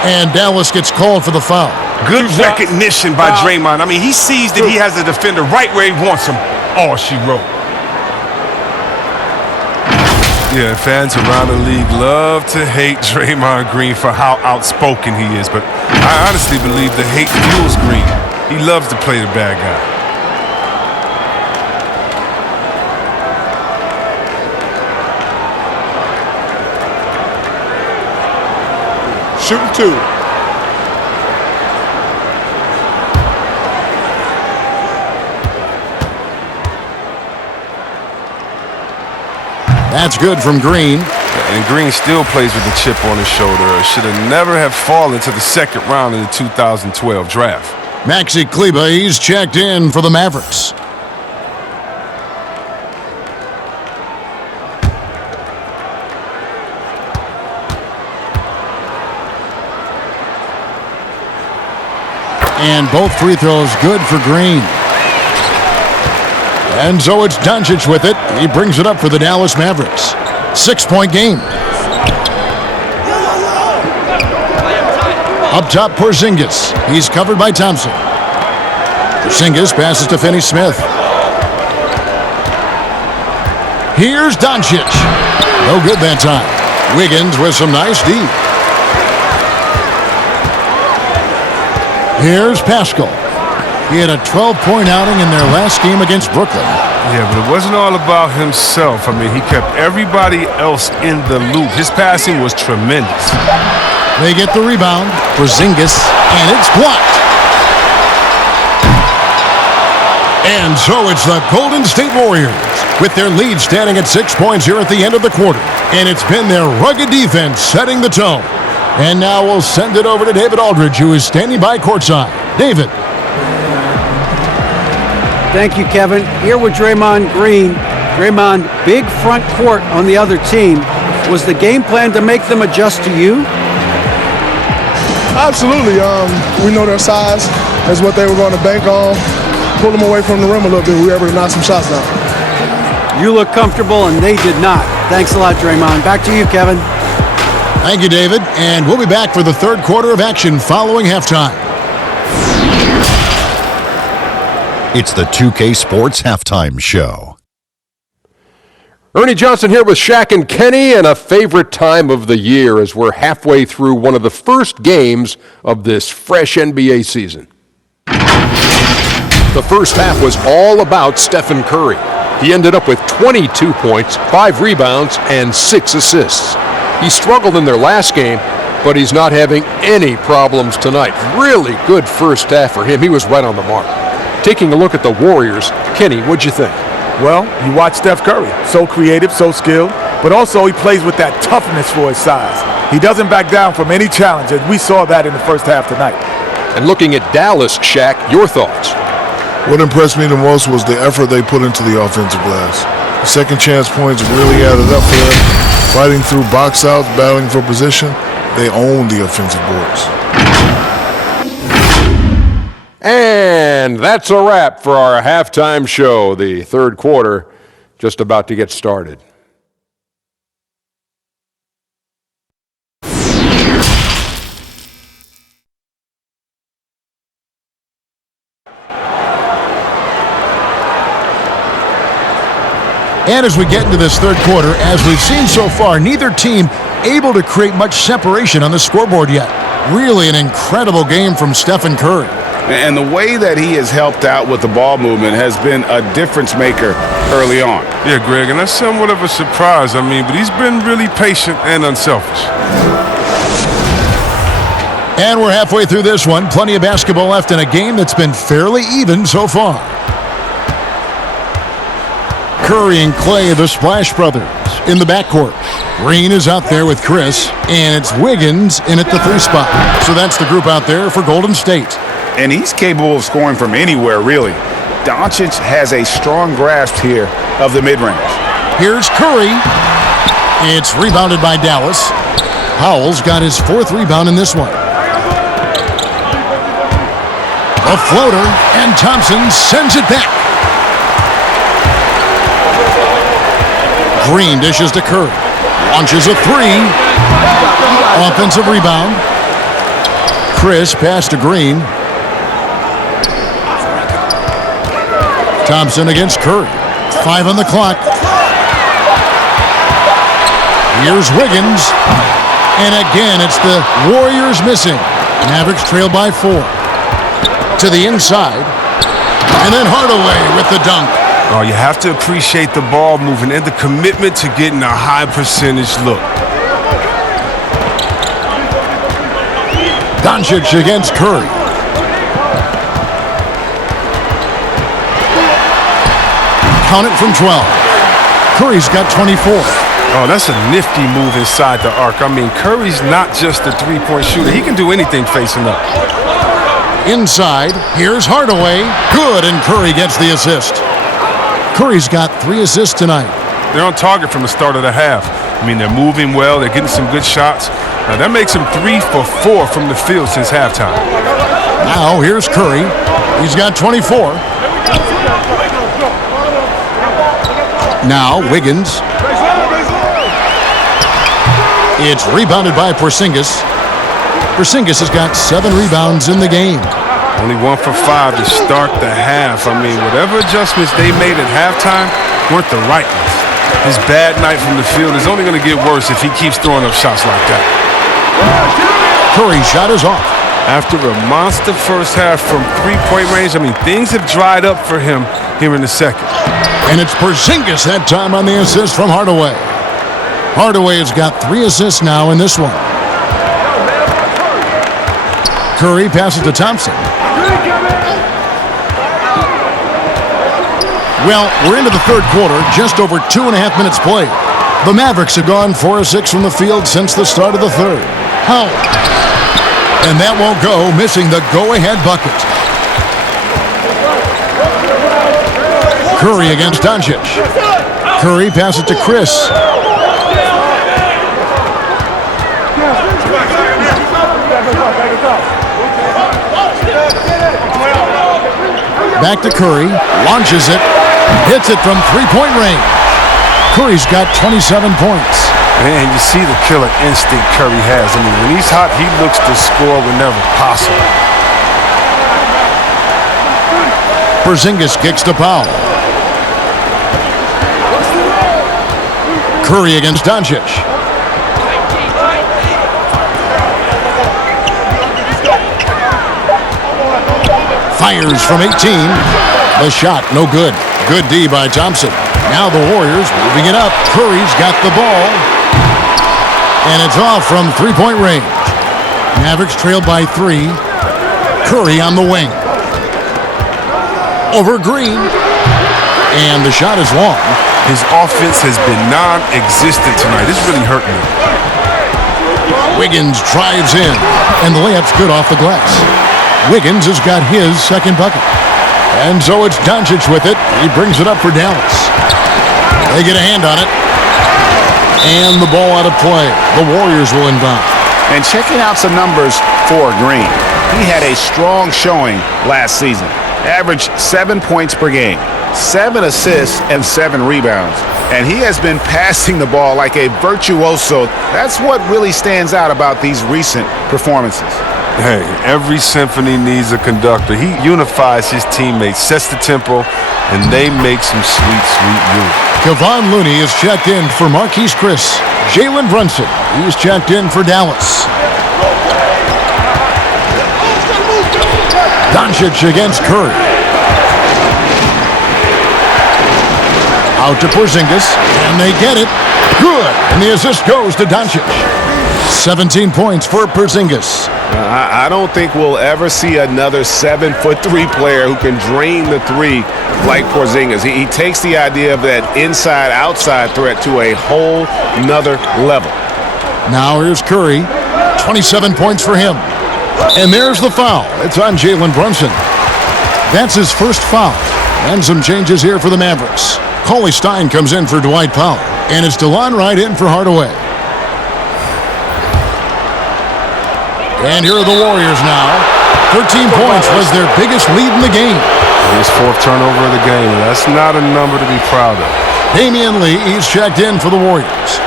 And Dallas gets called for the foul. Good recognition by Draymond. I mean, he sees that he has the defender right where he wants him. All she wrote. Yeah, fans around the league love to hate Draymond Green for how outspoken he is. But I honestly believe the hate fuels Green. He loves to play the bad guy. Shooting 2. That's good from Green. And Green still plays with the chip on his shoulder. Should have never have fallen to the second round in the 2012 draft. Maxi Kleber, he's checked in for the Mavericks. And both free throws good for Green. And so it's Doncic with it. He brings it up for the Dallas Mavericks. 6-point game. Up top, Porzingis. He's covered by Thompson. Porzingis passes to Finney-Smith. Here's Doncic. No good that time. Wiggins with some nice D. Here's Pascal. He had a 12-point outing in their last game against Brooklyn. Yeah, but it wasn't all about himself. I mean, he kept everybody else in the loop. His passing was tremendous. They get the rebound. Porzingis, and it's blocked. And so it's the Golden State Warriors with their lead standing at 6 points here at the end of the quarter. And it's been their rugged defense setting the tone. And now we'll send it over to David Aldridge, who is standing by courtside. David. Thank you, Kevin. Here with Draymond Green. Draymond, big front court on the other team. Was the game plan to make them adjust to you? Absolutely. We know their size is what they were going to bank on. Pull them away from the rim a little bit. We were able to knock some shots down. You look comfortable, and they did not. Thanks a lot, Draymond. Back to you, Kevin. Thank you, David. And we'll be back for the third quarter of action following halftime. It's the 2K Sports Halftime Show. Ernie Johnson here with Shaq and Kenny, and a favorite time of the year as we're halfway through one of the first games of this fresh NBA season. The first half was all about Stephen Curry. He ended up with 22 points, 5 rebounds, and 6 assists. He struggled in their last game, but he's not having any problems tonight. Really good first half for him. He was right on the mark. Taking a look at the Warriors, Kenny, what'd you think? Well, you watch Steph Curry. So creative, so skilled, but also he plays with that toughness for his size. He doesn't back down from any challenge, and we saw that in the first half tonight. And looking at Dallas, Shaq, your thoughts? What impressed me the most was the effort they put into the offensive glass. The second chance points really added up for them. Fighting through box outs, battling for position, they own the offensive boards. And that's a wrap for our halftime show. The third quarter just about to get started. And as we get into this third quarter, as we've seen so far, neither team able to create much separation on the scoreboard yet. Really an incredible game from Stephen Curry. And the way that he has helped out with the ball movement has been a difference maker early on. Yeah, Greg, and that's somewhat of a surprise. I mean, but he's been really patient and unselfish. And we're halfway through this one. Plenty of basketball left in a game that's been fairly even so far. Curry and Clay, the Splash Brothers, in the backcourt. Green is out there with Chris, and it's Wiggins in at the 3 spot. So that's the group out there for Golden State. And he's capable of scoring from anywhere, really. Doncic has a strong grasp here of the mid-range. Here's Curry. It's rebounded by Dallas. Howell's got his 4th rebound in this one. A floater, and Thompson sends it back. Green dishes to Curry. Launches a 3. Offensive rebound. Chris pass to Green. Thompson against Curry. 5 on the clock. Here's Wiggins. And again, it's the Warriors missing. Mavericks trail by 4. To the inside. And then Hardaway with the dunk. Oh, you have to appreciate the ball moving and the commitment to getting a high percentage look. Doncic against Curry. Count it from 12. Curry's got 24. Oh, that's a nifty move inside the arc. I mean, Curry's not just a three-point shooter. He can do anything facing up. Inside, here's Hardaway. Good, and Curry gets the assist. Curry's got 3 assists tonight. They're on target from the start of the half. I mean, they're moving well. They're getting some good shots. Now, that makes him 3 for 4 from the field since halftime. Now, here's Curry. He's got 24. Now, Wiggins. It's rebounded by Porzingis. Porzingis has got 7 rebounds in the game. Only 1 for 5 to start the half. I mean, whatever adjustments they made at halftime weren't the right ones. His bad night from the field is only going to get worse if he keeps throwing up shots like that. Curry's shot is off. After a monster first half from three-point range, I mean, things have dried up for him here in the second. And it's Porzingis that time on the assist from Hardaway. Hardaway has got 3 assists now in this one. Curry passes to Thompson. Well, we're into the third quarter, just over 2.5 minutes played. The Mavericks have gone 4 of 6 from the field since the start of the third. How? And that won't go, missing the go-ahead bucket. Curry against Doncic. Curry passes to Chris. Back to Curry, launches it, hits it from three-point range. Curry's got 27 points. Man, you see the killer instinct Curry has. I mean, when he's hot, he looks to score whenever possible. Porzingis kicks to Powell. Curry against Doncic. Fires from 18. The shot, no good. Good D by Thompson. Now the Warriors moving it up. Curry's got the ball. And it's off from three-point range. Mavericks trailed by 3. Curry on the wing. Over Green. And the shot is long. His offense has been non-existent tonight. This is really hurting him. Wiggins drives in. And the layup's good off the glass. Wiggins has got his second bucket. And so it's Doncic with it. He brings it up for Dallas. They get a hand on it. And the ball out of play. The Warriors will inbound. And checking out some numbers for Green. He had a strong showing last season. Averaged 7 points per game, 7 assists, and 7 rebounds. And he has been passing the ball like a virtuoso. That's what really stands out about these recent performances. Hey, every symphony needs a conductor. He unifies his teammates, sets the tempo, and they make some sweet, sweet music. Kevon Looney is checked in for Marquise Chris. Jalen Brunson, he's checked in for Dallas. Doncic against Curry. Out to Porzingis, and they get it. Good, and the assist goes to Doncic. 17 points for Porzingis. I don't think we'll ever see another 7'3" player who can drain the three like Porzingis. He takes the idea of that inside-outside threat to a whole nother level. Now here's Curry. 27 points for him. And there's the foul. It's on Jalen Brunson. That's his first foul. And some changes here for the Mavericks. Cauley Stein comes in for Dwight Powell. And it's DeLon Wright in for Hardaway. And here are the Warriors now. 13 points was their biggest lead in the game. His 4th turnover of the game. That's not a number to be proud of. Damian Lee, he's checked in for the Warriors.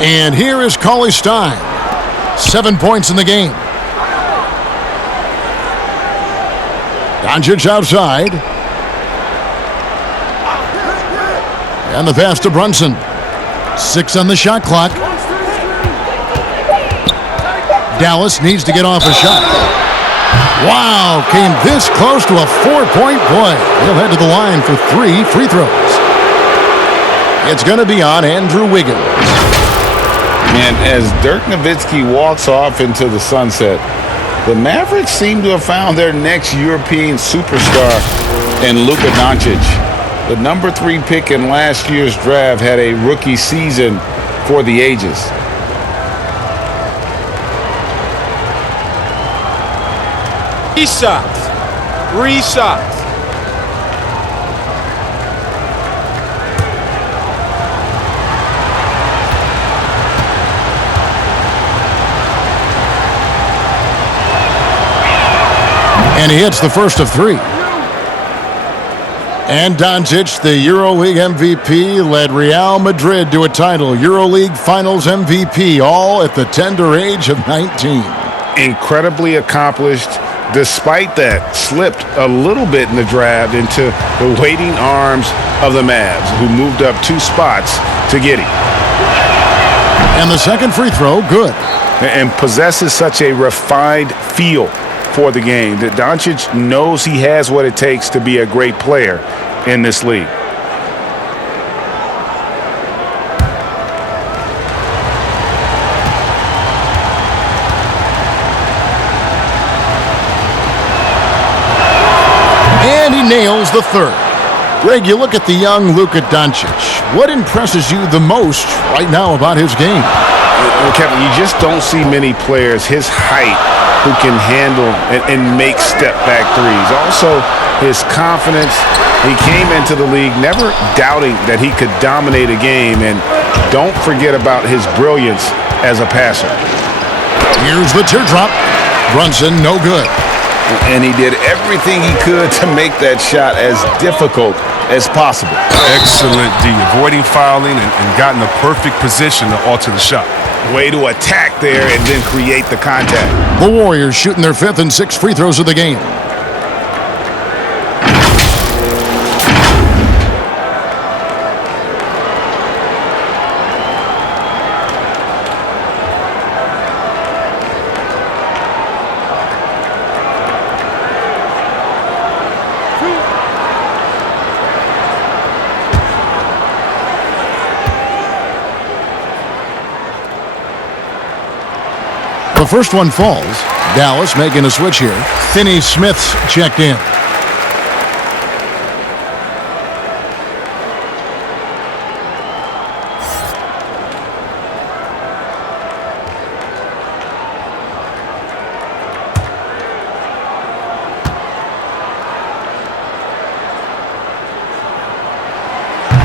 And here is Cauley Stein. 7 points in the game. Doncic outside. And the pass to Brunson. 6 on the shot clock. Dallas needs to get off a shot. Wow, came this close to a 4-point play. He'll head to the line for 3 free throws. It's going to be on Andrew Wiggins. And as Dirk Nowitzki walks off into the sunset, the Mavericks seem to have found their next European superstar in Luka Doncic. The number 3 pick in last year's draft had a rookie season for the ages. Three shots. And he hits the first of 3. And Doncic, the EuroLeague MVP, led Real Madrid to a title. EuroLeague Finals MVP, all at the tender age of 19. Incredibly accomplished, despite that, slipped a little bit in the draft into the waiting arms of the Mavs, who moved up 2 spots to get him. And the second free throw, good. And possesses such a refined feel for the game that Doncic knows he has what it takes to be a great player in this league. And he nails the third. Greg, you look at the young Luka Doncic. What impresses you the most right now about his game? Well, Kevin, you just don't see many players his height who can handle and make step-back threes. Also, his confidence. He came into the league never doubting that he could dominate a game. And don't forget about his brilliance as a passer. Here's the teardrop. Brunson, no good. And he did everything he could to make that shot as difficult as possible. Excellent D, avoiding fouling and got in the perfect position to alter the shot. Way to attack there and then create the contact. The Warriors shooting their 5th and 6th free throws of the game. The first one falls. Dallas making a switch here. Finney Smith's checked in.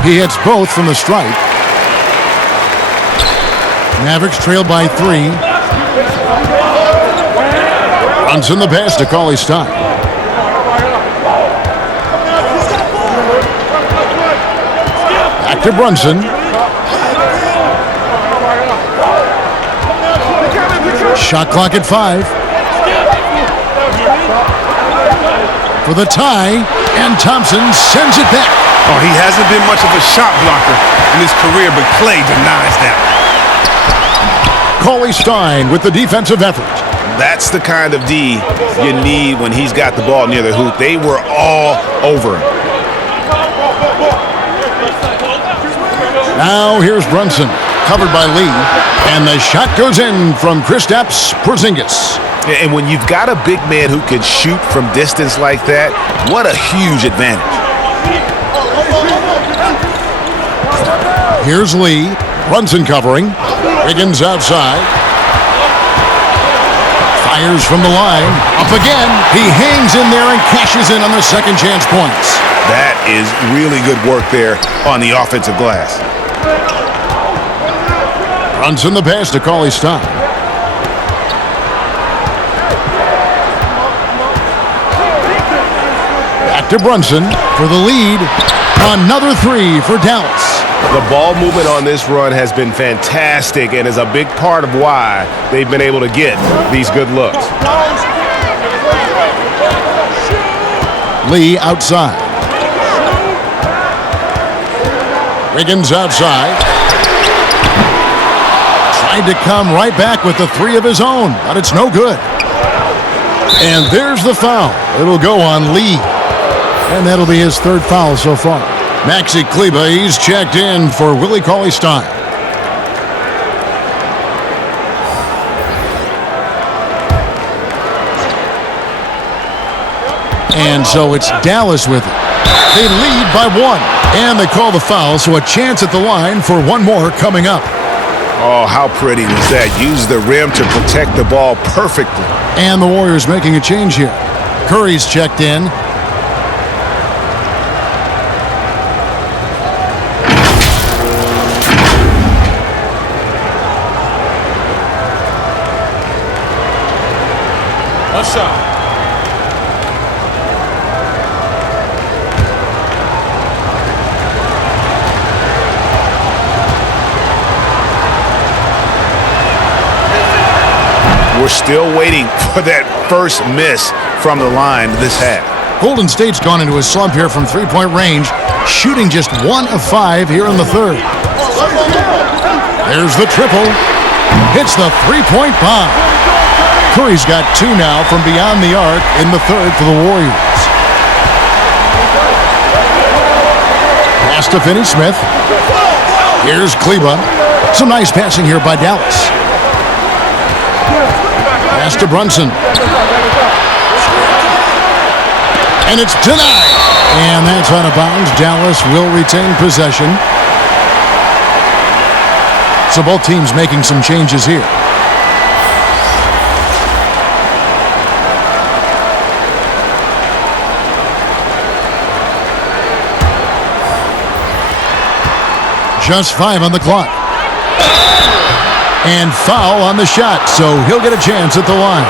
He hits both from the stripe. Mavericks trail by 3. Brunson the pass to Cauley-Stein. Back to Brunson. Shot clock at 5. For the tie, and Thompson sends it back. Oh, he hasn't been much of a shot blocker in his career, but Clay denies that. Cauley-Stein with the defensive effort. That's the kind of D you need when he's got the ball near the hoop. They were all over him. Now here's Brunson, covered by Lee, and the shot goes in from Kristaps Porzingis. And when you've got a big man who can shoot from distance like that, what a huge advantage. Here's Lee, Brunson covering, Wiggins outside. Fires from the line, up again. He hangs in there and cashes in on the second chance points. That is really good work there on the offensive glass. Brunson the pass to Cauley-Stein. Back to Brunson for the lead. Another 3 for Dallas. The ball movement on this run has been fantastic and is a big part of why they've been able to get these good looks. Lee outside. Wiggins outside. Tried to come right back with the 3 of his own, but it's no good. And there's the foul. It'll go on Lee. And that'll be his 3rd foul so far. Maxi Kleber, he's checked in for Willie Cauley-Stein. And so it's Dallas with it. They lead by 1. And they call the foul, so a chance at the line for one more coming up. Oh, how pretty was that? Use the rim to protect the ball perfectly. And the Warriors making a change here. Curry's checked in. A shot. We're still waiting for that first miss from the line this half. Golden State's gone into a slump here from three-point range, shooting just 1 of 5 here in the third. There's the triple. Hits the three-point bomb. Curry's got 2 now from beyond the arc in the third for the Warriors. Pass to Finney-Smith. Here's Kleba. Some nice passing here by Dallas. Pass to Brunson. And it's denied. And that's out of bounds. Dallas will retain possession. So both teams making some changes here. Just 5 on the clock. And foul on the shot, so he'll get a chance at the line.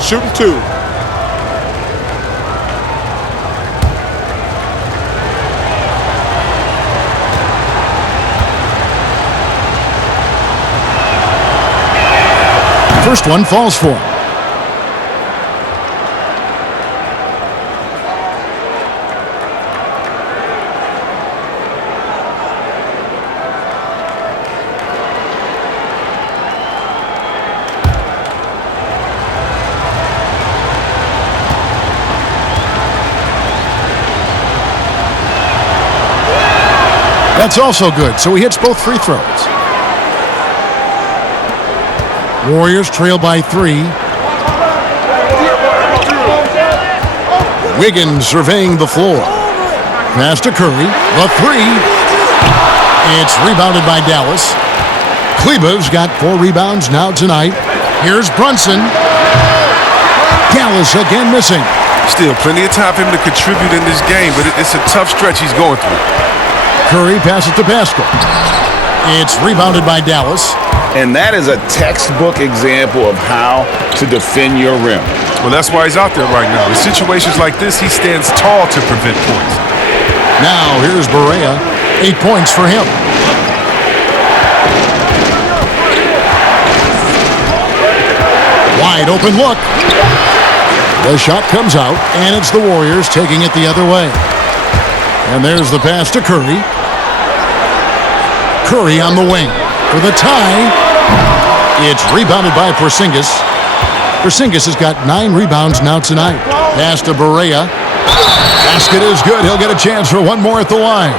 Shooting 2. First one falls for him. That's also good, so he hits both free throws. Warriors trail by 3. Wiggins surveying the floor. Pass to Curry. The 3. It's rebounded by Dallas. Kleba's got 4 rebounds now tonight. Here's Brunson. Dallas again missing. Still plenty of time for him to contribute in this game, but it's a tough stretch he's going through. Curry passes to Pascal. It's rebounded by Dallas. And that is a textbook example of how to defend your rim. Well, that's why he's out there right now. In situations like this, he stands tall to prevent points. Now, here's Barea. 8 points for him. Wide open look. The shot comes out, and it's the Warriors taking it the other way. And there's the pass to Curry. Curry on the wing for the tie. It's rebounded by Porzingis. Porzingis has got 9 rebounds now tonight. Pass to Barea. Basket is good. He'll get a chance for one more at the line.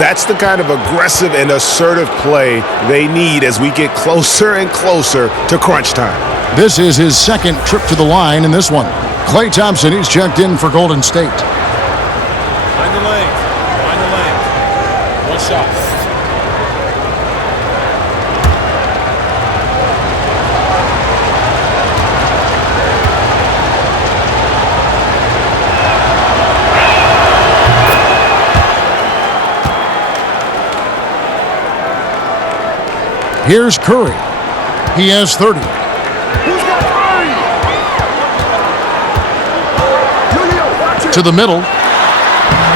That's the kind of aggressive and assertive play they need as we get closer and closer to crunch time. This is his second trip to the line in this one. Klay Thompson, he's checked in for Golden State. Find the lane. Find the lane. One shot. Here's Curry. He has 30. To the middle.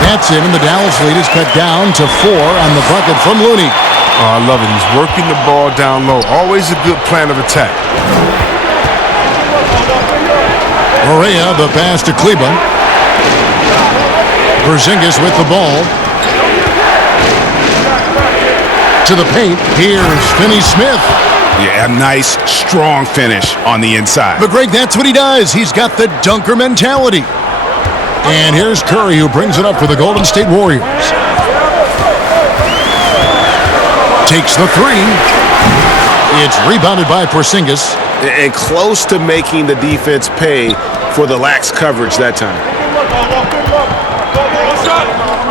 That's in, and the Dallas lead is cut down to 4 on the bucket from Looney. Oh, I love it. He's working the ball down low. Always a good plan of attack. Barea, the pass to Kleba. Porzingis with the ball. To the paint. Here's Finney-Smith. Yeah, a nice, strong finish on the inside. But Greg, that's what he does. He's got the dunker mentality. And here's Curry, who brings it up for the Golden State Warriors. Takes the 3. It's rebounded by Porzingis. And close to making the defense pay for the lax coverage that time.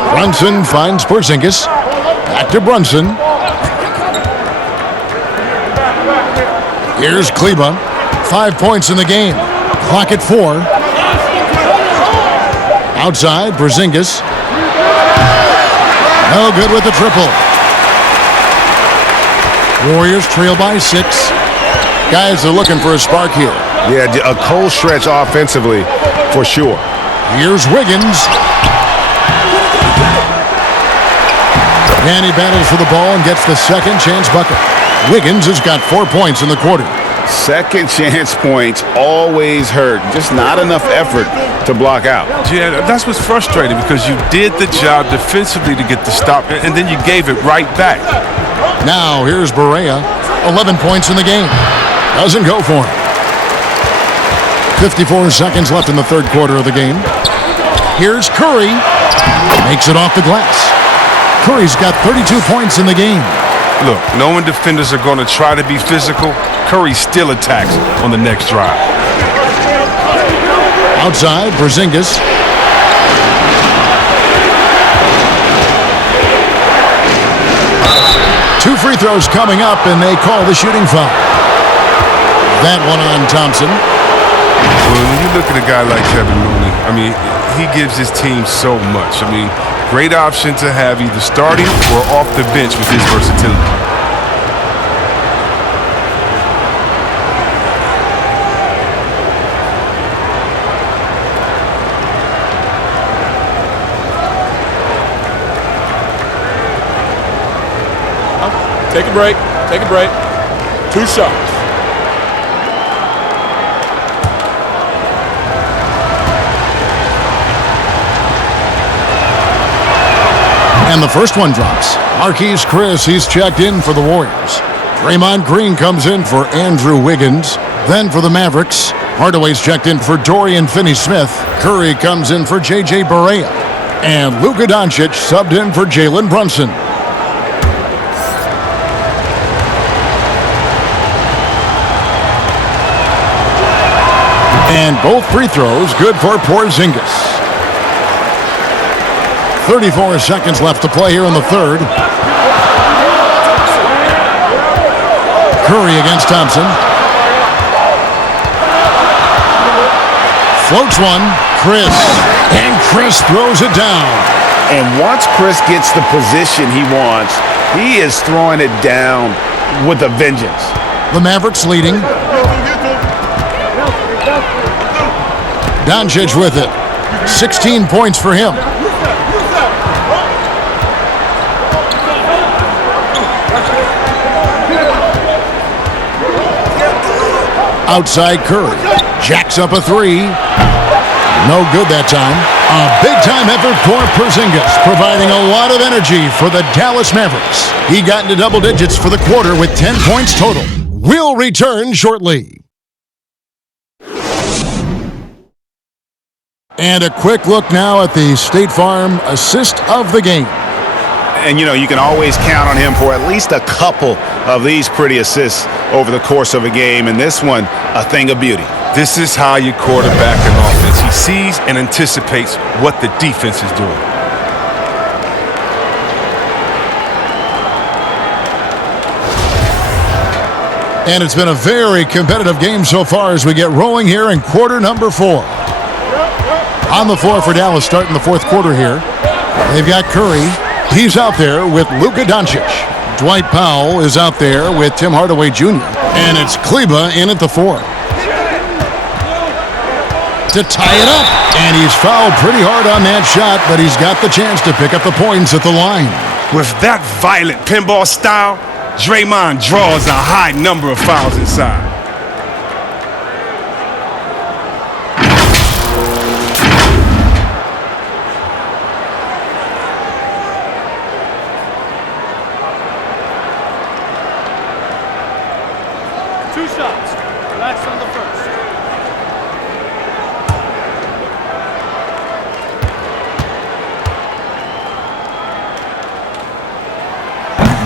Brunson finds Porzingis. Back to Brunson. Here's Kleba. 5 points in the game. Clock at 4. Outside, Porzingis. No good with the triple. Warriors trail by 6. Guys are looking for a spark here. Yeah, a cold stretch offensively for sure. Here's Wiggins. And he battles for the ball and gets the second chance bucket. Wiggins has got 4 points in the quarter. Second chance points always hurt. Just not enough effort to block out. Yeah, that's what's frustrating because you did the job defensively to get the stop, and then you gave it right back. Now here's Barea. 11 points in the game. Doesn't go for him. 54 seconds left in the third quarter of the game. Here's Curry. Makes it off the glass. Curry's got 32 points in the game. Look, knowing defenders are going to try to be physical, Curry still attacks on the next drive. Outside, Porzingis. Two free throws coming up, and they call the shooting foul. That one on Thompson. Well, when you look at a guy like Kevin Looney, I mean, he gives his team so much. I mean, great option to have either starting or off the bench with his versatility. Take a break. Take a break. 2 shots. And the first one drops. Marquise Chris, he's checked in for the Warriors. Draymond Green comes in for Andrew Wiggins. Then for the Mavericks, Hardaway's checked in for Dorian Finney-Smith. Curry comes in for J.J. Barea. And Luka Doncic subbed in for Jalen Brunson. And both free throws good for Porzingis. 34 seconds left to play here in the third. Curry against Thompson. Floats one. Chris. And Chris throws it down. And once Chris gets the position he wants, he is throwing it down with a vengeance. The Mavericks leading. Doncic with it. 16 points for him. Outside Curry. Jacks up a three. No good that time. A big-time effort for Porzingis, providing a lot of energy for the Dallas Mavericks. He got into double digits for the quarter with 10 points total. We'll return shortly. And a quick look now at the State Farm assist of the game. And, you know, you can always count on him for at least a couple of these pretty assists over the course of a game. And this one, a thing of beauty. This is how you quarterback an offense. He sees and anticipates what the defense is doing. And it's been a very competitive game so far as we get rolling here in quarter number 4. On the floor for Dallas starting the fourth quarter here. They've got Curry. He's out there with Luka Doncic. Dwight Powell is out there with Tim Hardaway Jr. And it's Kleba in at the 4. To tie it up. And he's fouled pretty hard on that shot, but he's got the chance to pick up the points at the line. With that violent pinball style, Draymond draws a high number of fouls inside.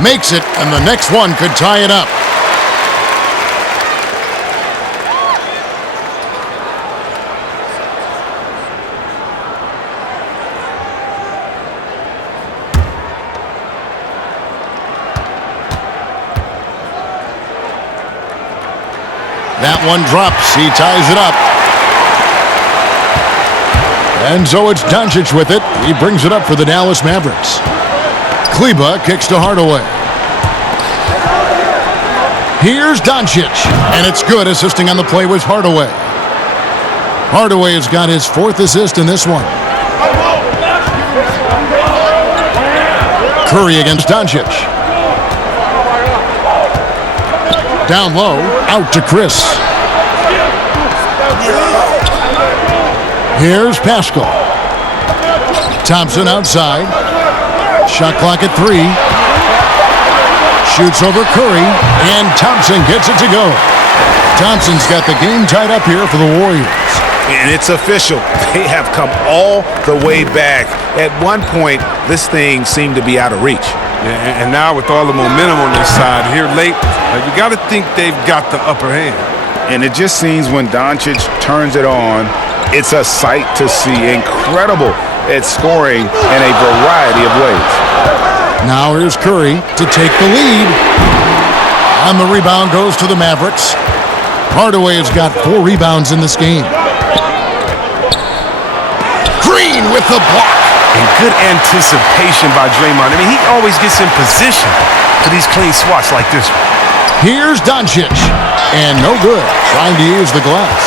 Makes it, and the next one could tie it up. That one drops. He ties it up. And so it's Doncic with it. He brings it up for the Dallas Mavericks. Kleba kicks to Hardaway. Here's Doncic, and it's good. Assisting on the play was Hardaway. Hardaway has got his 4th assist in this one. Curry against Doncic. Down low, out to Chris. Here's Pascal. Thompson outside. Shot clock at 3. Shoots over Curry, and Thompson gets it to go. Thompson's got the game tied up here for the Warriors. And it's official. They have come all the way back. At one point, this thing seemed to be out of reach. Yeah, and now with all the momentum on their side here late, you got to think they've got the upper hand. And it just seems when Doncic turns it on, it's a sight to see. Incredible at scoring in a variety of ways. Now here's Curry to take the lead. And the rebound goes to the Mavericks. Hardaway has got 4 rebounds in this game. Green with the block. And good anticipation by Draymond. I mean, he always gets in position for these clean swats like this one. Here's Doncic. And no good. Trying to use the glass.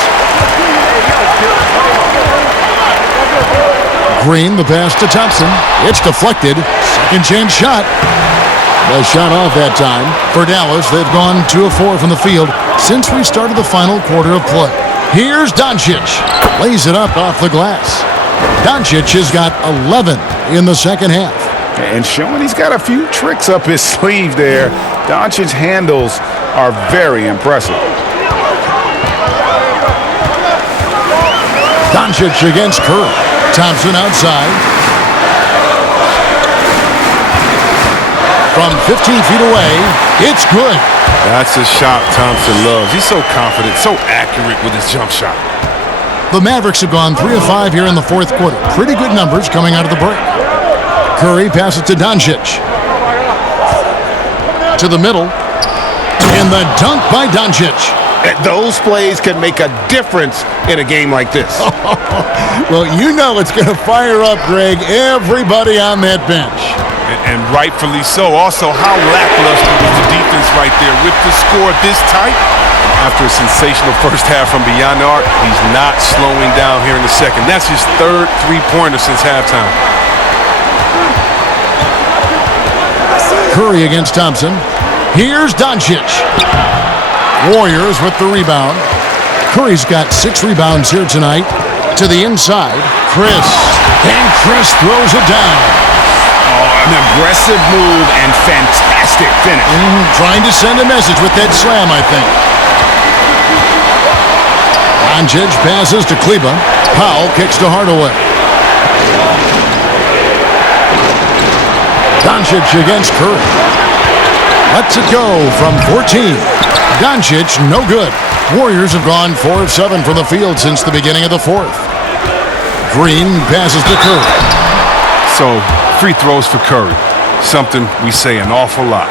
Green, the pass to Thompson. It's deflected. Second chance shot. The shot off that time. For Dallas, they've gone 2 of 4 from the field since we started the final quarter of play. Here's Doncic. Lays it up off the glass. Doncic has got 11 in the second half. And showing he's got a few tricks up his sleeve there. Doncic's handles are very impressive. Doncic against Curry. Thompson outside. From 15 feet away, it's good. That's a shot Thompson loves. He's so confident, so accurate with his jump shot. The Mavericks have gone 3 of 5 here in the 4th quarter. Pretty good numbers coming out of the break. Curry passes to Doncic. To the middle. And the dunk by Doncic. Those plays can make a difference in a game like this. Well, you know it's going to fire up, Greg, everybody on that bench. And rightfully so. Also, how lackluster was the defense right there with the score this tight. After a sensational first half from beyond the arc, he's not slowing down here in the second. That's his 3rd three-pointer since halftime. Curry against Thompson. Here's Doncic. Warriors with the rebound. Curry's got 6 rebounds here tonight. To the inside, Chris. And Chris throws it down. Oh, an aggressive move and fantastic finish. Trying to send a message with that slam, I think. Doncic passes to Kleba. Powell kicks to Hardaway. Doncic against Curry. Lets it go from 14. Doncic, no good. Warriors have gone 4 of 7 from the field since the beginning of the 4th. Green passes to Curry. So, free throws for Curry. Something we say an awful lot.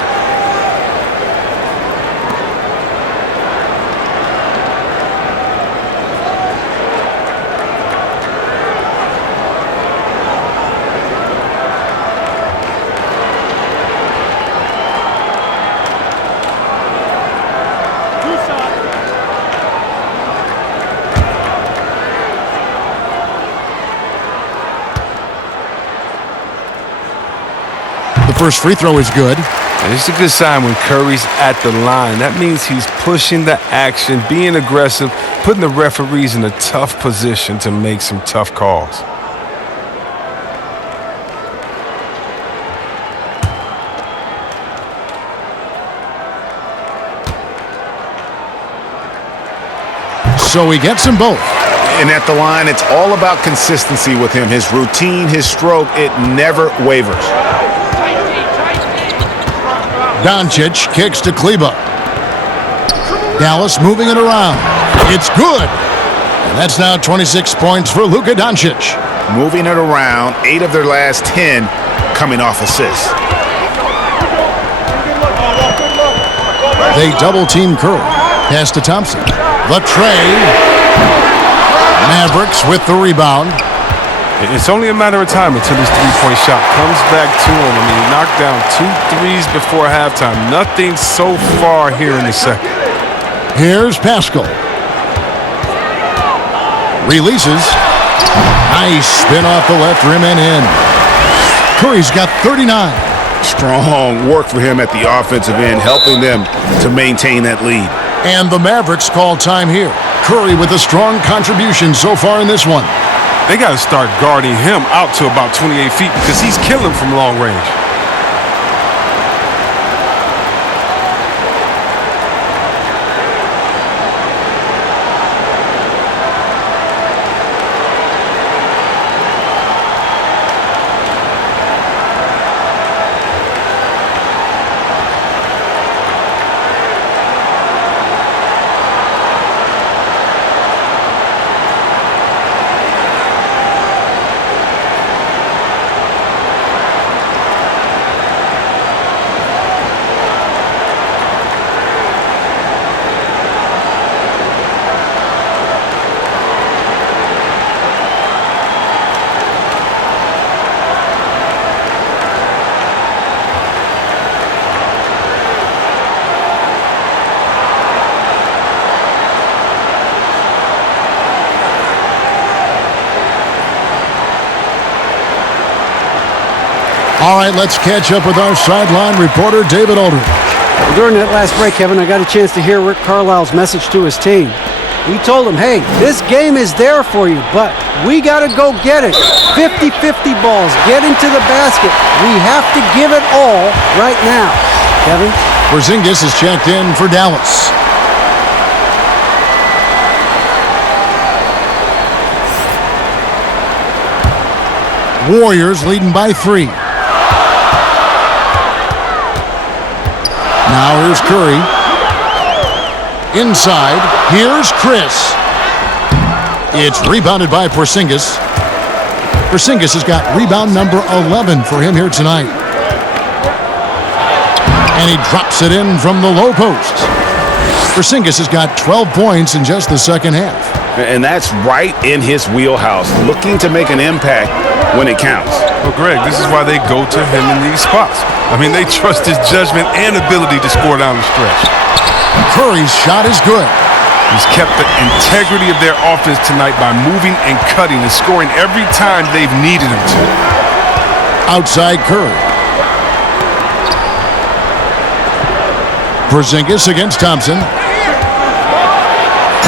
First free throw is good. And it's a good sign when Curry's at the line. That means he's pushing the action, being aggressive, putting the referees in a tough position to make some tough calls. So he gets them both. And at the line, it's all about consistency with him. His routine, his stroke, it never wavers. Doncic kicks to Kleba. Dallas moving it around. It's good. And that's now 26 points for Luka Doncic. Moving it around, 8 of their last 10 coming off assists. They double-team Curry. Pass to Thompson. The tray. Mavericks with the rebound. It's only a matter of time until his three-point shot comes back to him. I mean, he knocked down 2 threes before halftime. Nothing so far here in the second. Here's Pascal. Releases. Nice spin off the left rim and in. Curry's got 39. Strong work for him at the offensive end, helping them to maintain that lead. And the Mavericks call time here. Curry with a strong contribution so far in this one. They got to start guarding him out to about 28 feet because he's killing from long range. All right, let's catch up with our sideline reporter, David Aldridge. During that last break, Kevin, I got a chance to hear Rick Carlisle's message to his team. He told them, hey, this game is there for you, but we got to go get it. 50-50 balls, get into the basket. We have to give it all right now. Kevin? Porzingis is checked in for Dallas. Warriors leading by 3. Now here's Curry. Inside, here's Chris. It's rebounded by Porzingis. Porzingis has got rebound number 11 for him here tonight. And he drops it in from the low post. Porzingis has got 12 points in just the second half. And that's right in his wheelhouse, looking to make an impact when it counts. Well, Greg, this is why they go to him in these spots. I mean, they trust his judgment and ability to score down the stretch. Curry's shot is good. He's kept the integrity of their offense tonight by moving and cutting and scoring every time they've needed him to. Outside Curry. Porzingis against Thompson.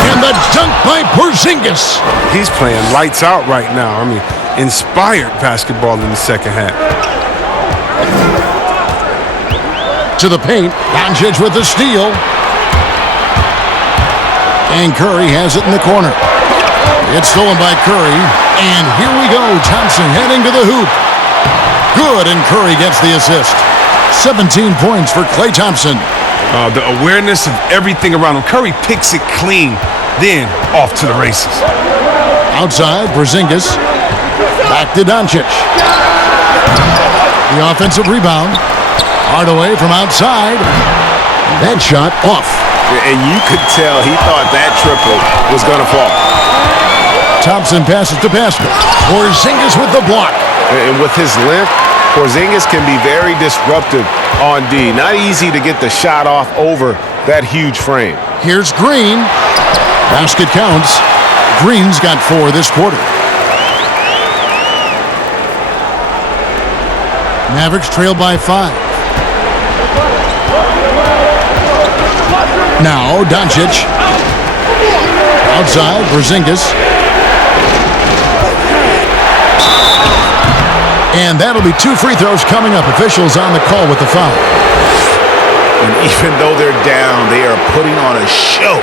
And the dunk by Porzingis. He's playing lights out right now. I mean, inspired basketball in the second half. To the paint, Doncic with the steal. And Curry has it in the corner. It's stolen by Curry. And here we go. Thompson heading to the hoop. Good, and Curry gets the assist. 17 points for Klay Thompson. The awareness of everything around him. Curry picks it clean, then off to the races. Outside, Porzingis. Back to Doncic. The offensive rebound. Hardaway from outside. That shot off. And you could tell he thought that triple was going to fall. Thompson passes to basket. Porzingis with the block. And with his length, Porzingis can be very disruptive on D. Not easy to get the shot off over that huge frame. Here's Green. Basket counts. Green's got 4 this quarter. Mavericks trail by 5. Now Doncic. Outside, Porzingis. And that'll be 2 free throws coming up. Officials on the call with the foul. And even though they're down, they are putting on a show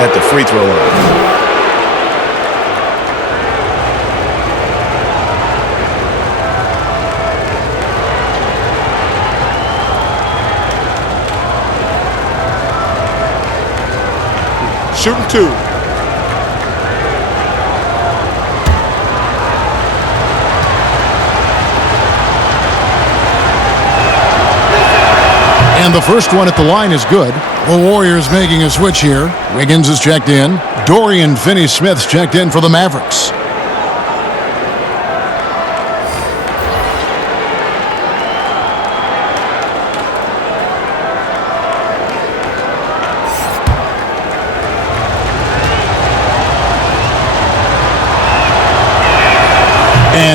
at the free throw line. Shooting 2. And the first one at the line is good. The Warriors making a switch here. Wiggins is checked in. Dorian Finney-Smith's checked in for the Mavericks.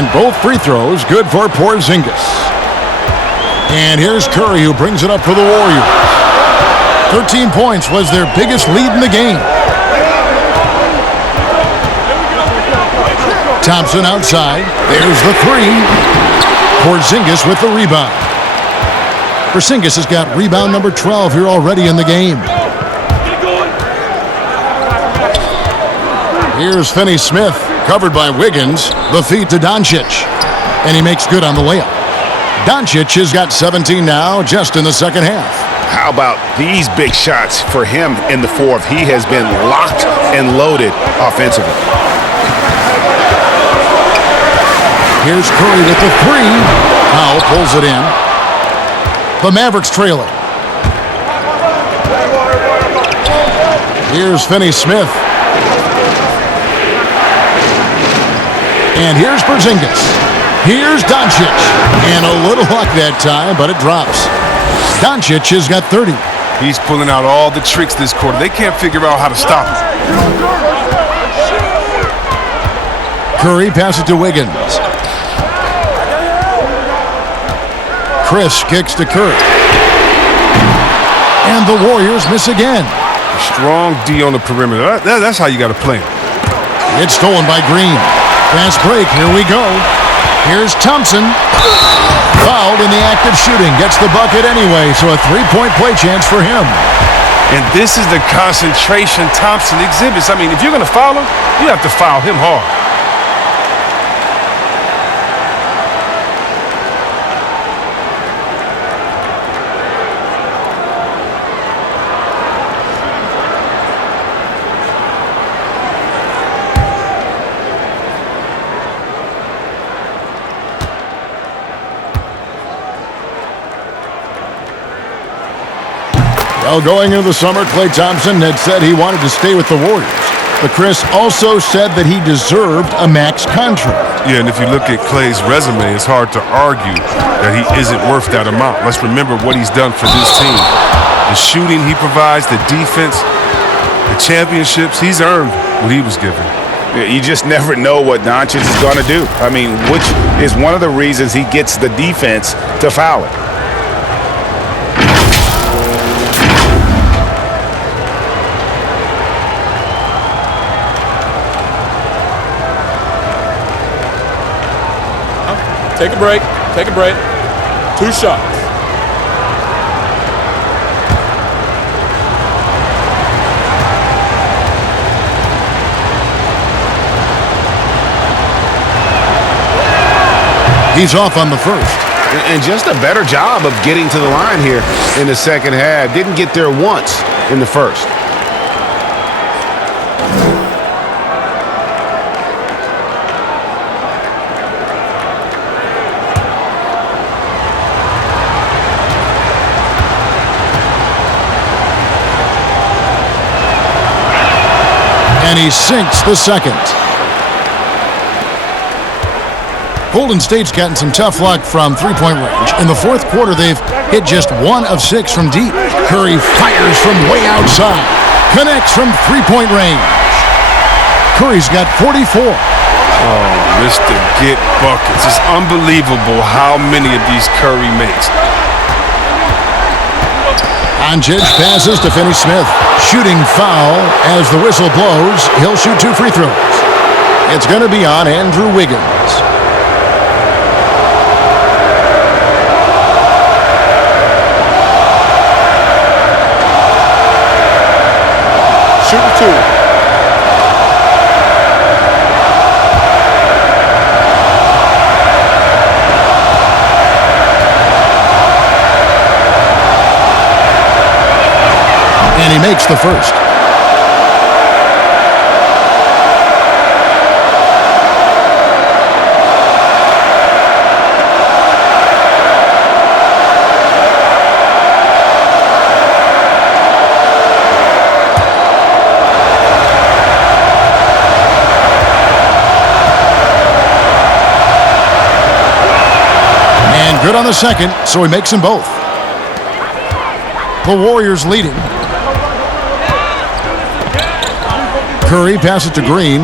And both free throws good for Porzingis. And here's Curry, who brings it up for the Warriors. 13 points was their biggest lead in the game. Thompson outside. There's the three. Porzingis with the rebound. Porzingis has got rebound number 12 here already in the game. Here's Finney-Smith, covered by Wiggins. The feed to Doncic. And he makes good on the layup. Doncic has got 17 now, just in the second half. How about these big shots for him in the fourth? He has been locked and loaded offensively. Here's Curry with the three. Powell pulls it in. The Mavericks trailing. Here's Finney-Smith. And here's Porzingis. Here's Doncic. And a little luck that time, but it drops. Doncic has got 30. He's pulling out all the tricks this quarter. They can't figure out how to stop him. Curry passes to Wiggins. Chris kicks to Curry. And the Warriors miss again. Strong D on the perimeter. That's how you got to play him. It's stolen by Green. Fast break. Here we go. Here's Thompson. Fouled in the act of shooting. Gets the bucket anyway, so a three-point play chance for him. And this is the concentration Thompson exhibits. I mean, if you're going to foul him, you have to foul him hard. Well, going into the summer, Klay Thompson had said he wanted to stay with the Warriors. But Chris also said that he deserved a max contract. Yeah, and if you look at Klay's resume, it's hard to argue that he isn't worth that amount. Let's remember what he's done for this team. The shooting he provides, the defense, the championships, he's earned what he was given. You just never know what Doncic is going to do. I mean, which is one of the reasons he gets the defense to foul it. Take a break. Take a break. 2 shots. He's off on the first. And just a better job of getting to the line here in the second half. Didn't get there once in the first. And he sinks the second. Golden State's gotten some tough luck from three-point range. In the fourth quarter, they've hit just 1 of 6 from deep. Curry fires from way outside. Connects from three-point range. Curry's got 44. Oh, Mr. Get Buckets. It's unbelievable how many of these Curry makes. Doncic passes to Finney-Smith. Shooting foul as the whistle blows. He'll shoot 2 free throws. It's going to be on Andrew Wiggins. Shooting 2. And he makes the first. And good on the second, so he makes them both. The Warriors leading. Curry passes to Green.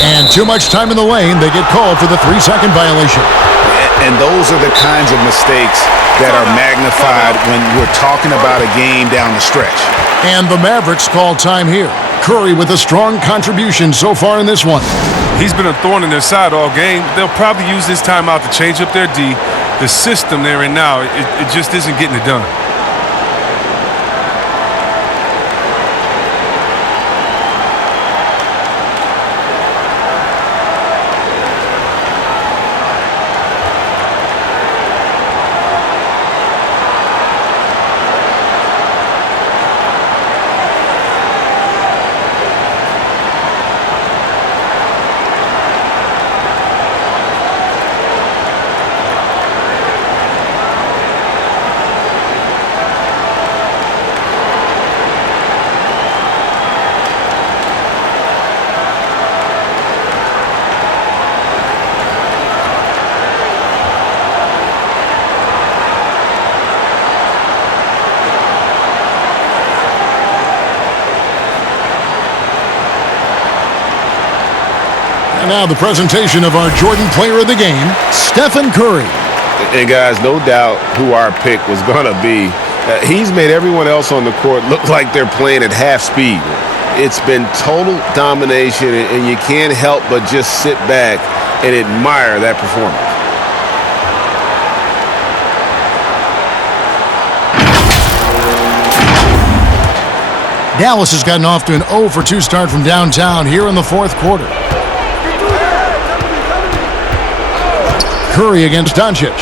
And too much time in the lane. They get called for the 3-second violation. And those are the kinds of mistakes that are magnified when we're talking about a game down the stretch. And the Mavericks call time here. Curry with a strong contribution so far in this one. He's been a thorn in their side all game. They'll probably use this timeout to change up their D. The system they're in now, it just isn't getting it done. And now the presentation of our Jordan Player of the Game, Stephen Curry. And guys, no doubt who our pick was going to be. He's made everyone else on the court look like they're playing at half speed. It's been total domination, and you can't help but just sit back and admire that performance. Dallas has gotten off to an 0-for-2 start from downtown here in the fourth quarter. Curry against Doncic.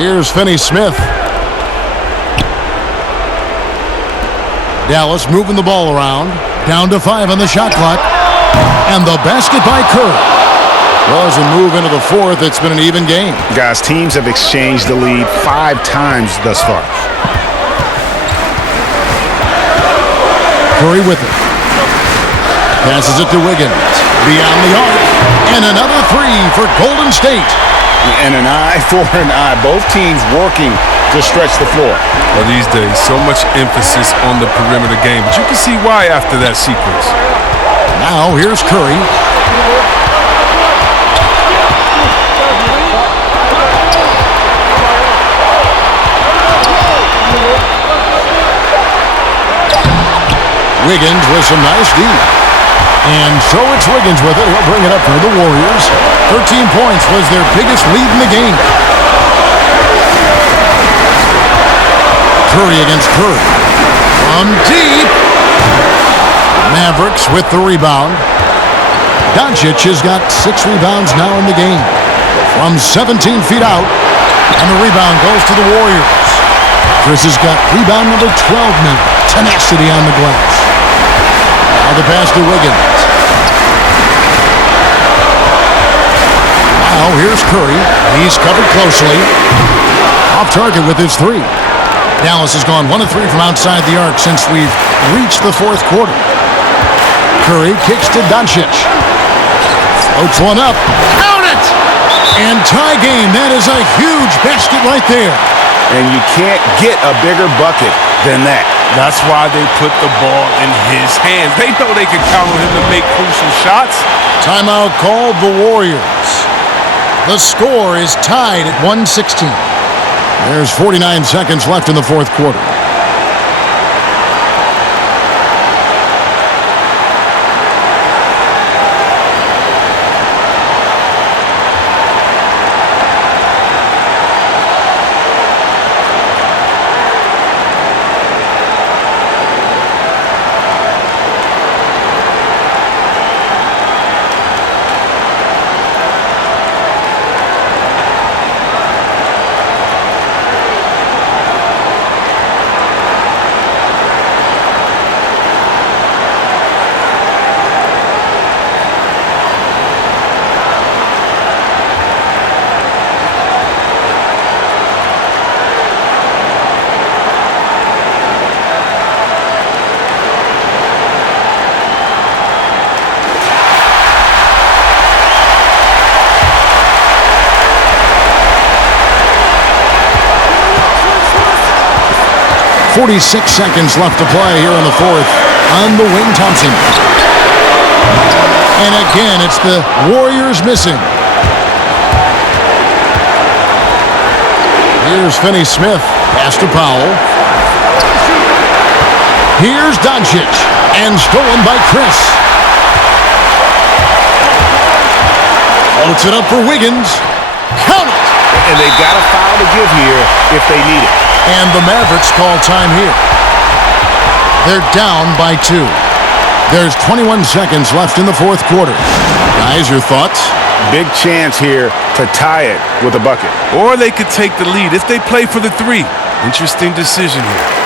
Here's Finney-Smith. Dallas moving the ball around. Down to 5 on the shot clock. And the basket by Curry. Well, as we move into the fourth, it's been an even game. Guys, teams have exchanged the lead 5 times thus far. Curry with it. Passes it to Wiggins. Beyond the arc. And another 3 for Golden State. And an eye for an eye. Both teams working to stretch the floor. Well, these days, so much emphasis on the perimeter game. But you can see why after that sequence. Now, here's Curry. Wiggins with some nice D. And so it's Wiggins with it. He'll bring it up for the Warriors. 13 points was their biggest lead in the game. Curry against Curry. From deep. Mavericks with the rebound. Doncic has got 6 rebounds now in the game. From 17 feet out. And the rebound goes to the Warriors. Chris has got rebound number 12 now. Tenacity on the glass. Now the pass to Wiggins. Now here's Curry. He's covered closely. Off target with his 3. Dallas has gone 1 of 3 from outside the arc since we've reached the fourth quarter. Curry kicks to Doncic. Floats one up. Count it! And tie game. That is a huge basket right there. And you can't get a bigger bucket than that. That's why they put the ball in his hands. They know they can count on him to make crucial shots. Timeout called the Warriors. The score is tied at 116. There's 49 seconds left in the fourth quarter. 46 seconds left to play here in the fourth. On the wing, Thompson. And again, it's the Warriors missing. Here's Finney-Smith. Pass to Powell. Here's Doncic. And stolen by Chris. Floats it up for Wiggins. Count it! And they've got a foul to give here if they need it. And the Mavericks call time here. They're down by 2. There's 21 seconds left in the fourth quarter. Guys, your thoughts? Big chance here to tie it with a bucket. Or they could take the lead if they play for the 3. Interesting decision here.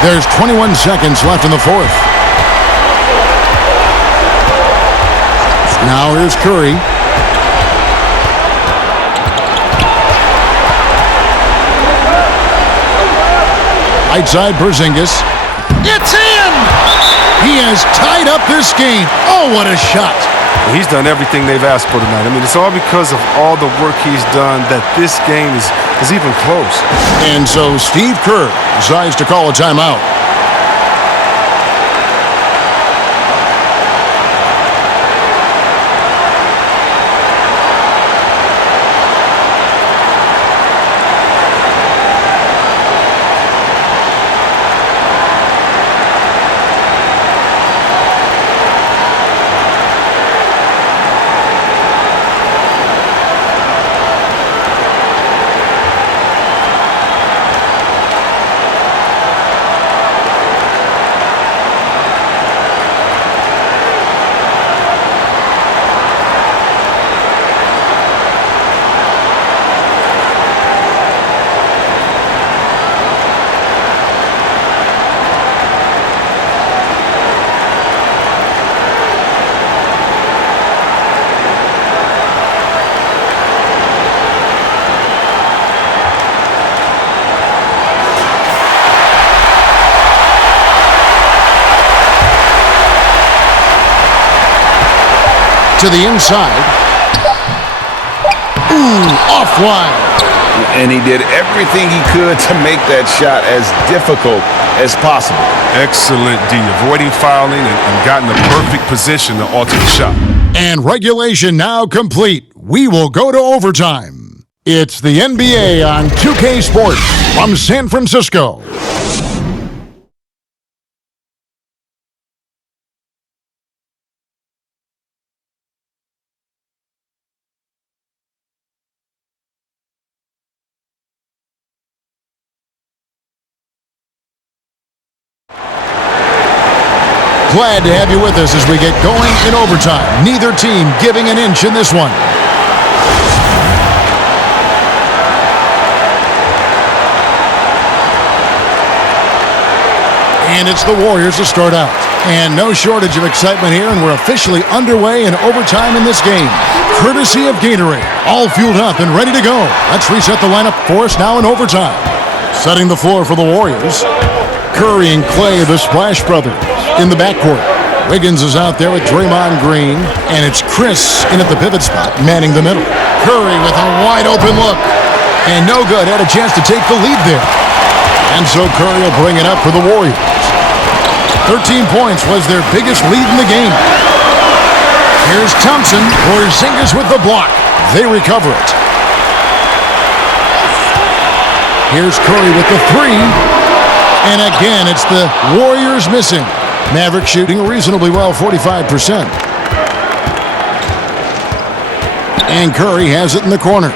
There's 21 seconds left in the fourth. Now here's Curry. Right side, Porzingis. It's in! He has tied up this game. Oh, what a shot. He's done everything they've asked for tonight. I mean, it's all because of all the work he's done that this game is even close. And so Steve Kerr decides to call a timeout. To the inside. Ooh, offline. And he did everything he could to make that shot as difficult as possible. Excellent D, avoiding fouling and got in the perfect position to alter the shot. And regulation now complete. We will go to overtime. It's the NBA on 2K Sports from San Francisco. Glad to have you with us as we get going in overtime. Neither team giving an inch in this one. And it's the Warriors to start out. And no shortage of excitement here, and we're officially underway in overtime in this game. Courtesy of Gatorade. All fueled up and ready to go. Let's reset the lineup for us now in overtime. Setting the floor for the Warriors. Curry and Clay, the Splash Brothers, in the backcourt. Wiggins is out there with Draymond Green, and it's Chris in at the pivot spot, manning the middle. Curry with a wide-open look, and no good, had a chance to take the lead there. And so Curry will bring it up for the Warriors. 13 points was their biggest lead in the game. Here's Thompson, Porzingis with the block. They recover it. Here's Curry with the three. And again, it's the Warriors missing. Mavericks shooting reasonably well, 45%. And Curry has it in the corner.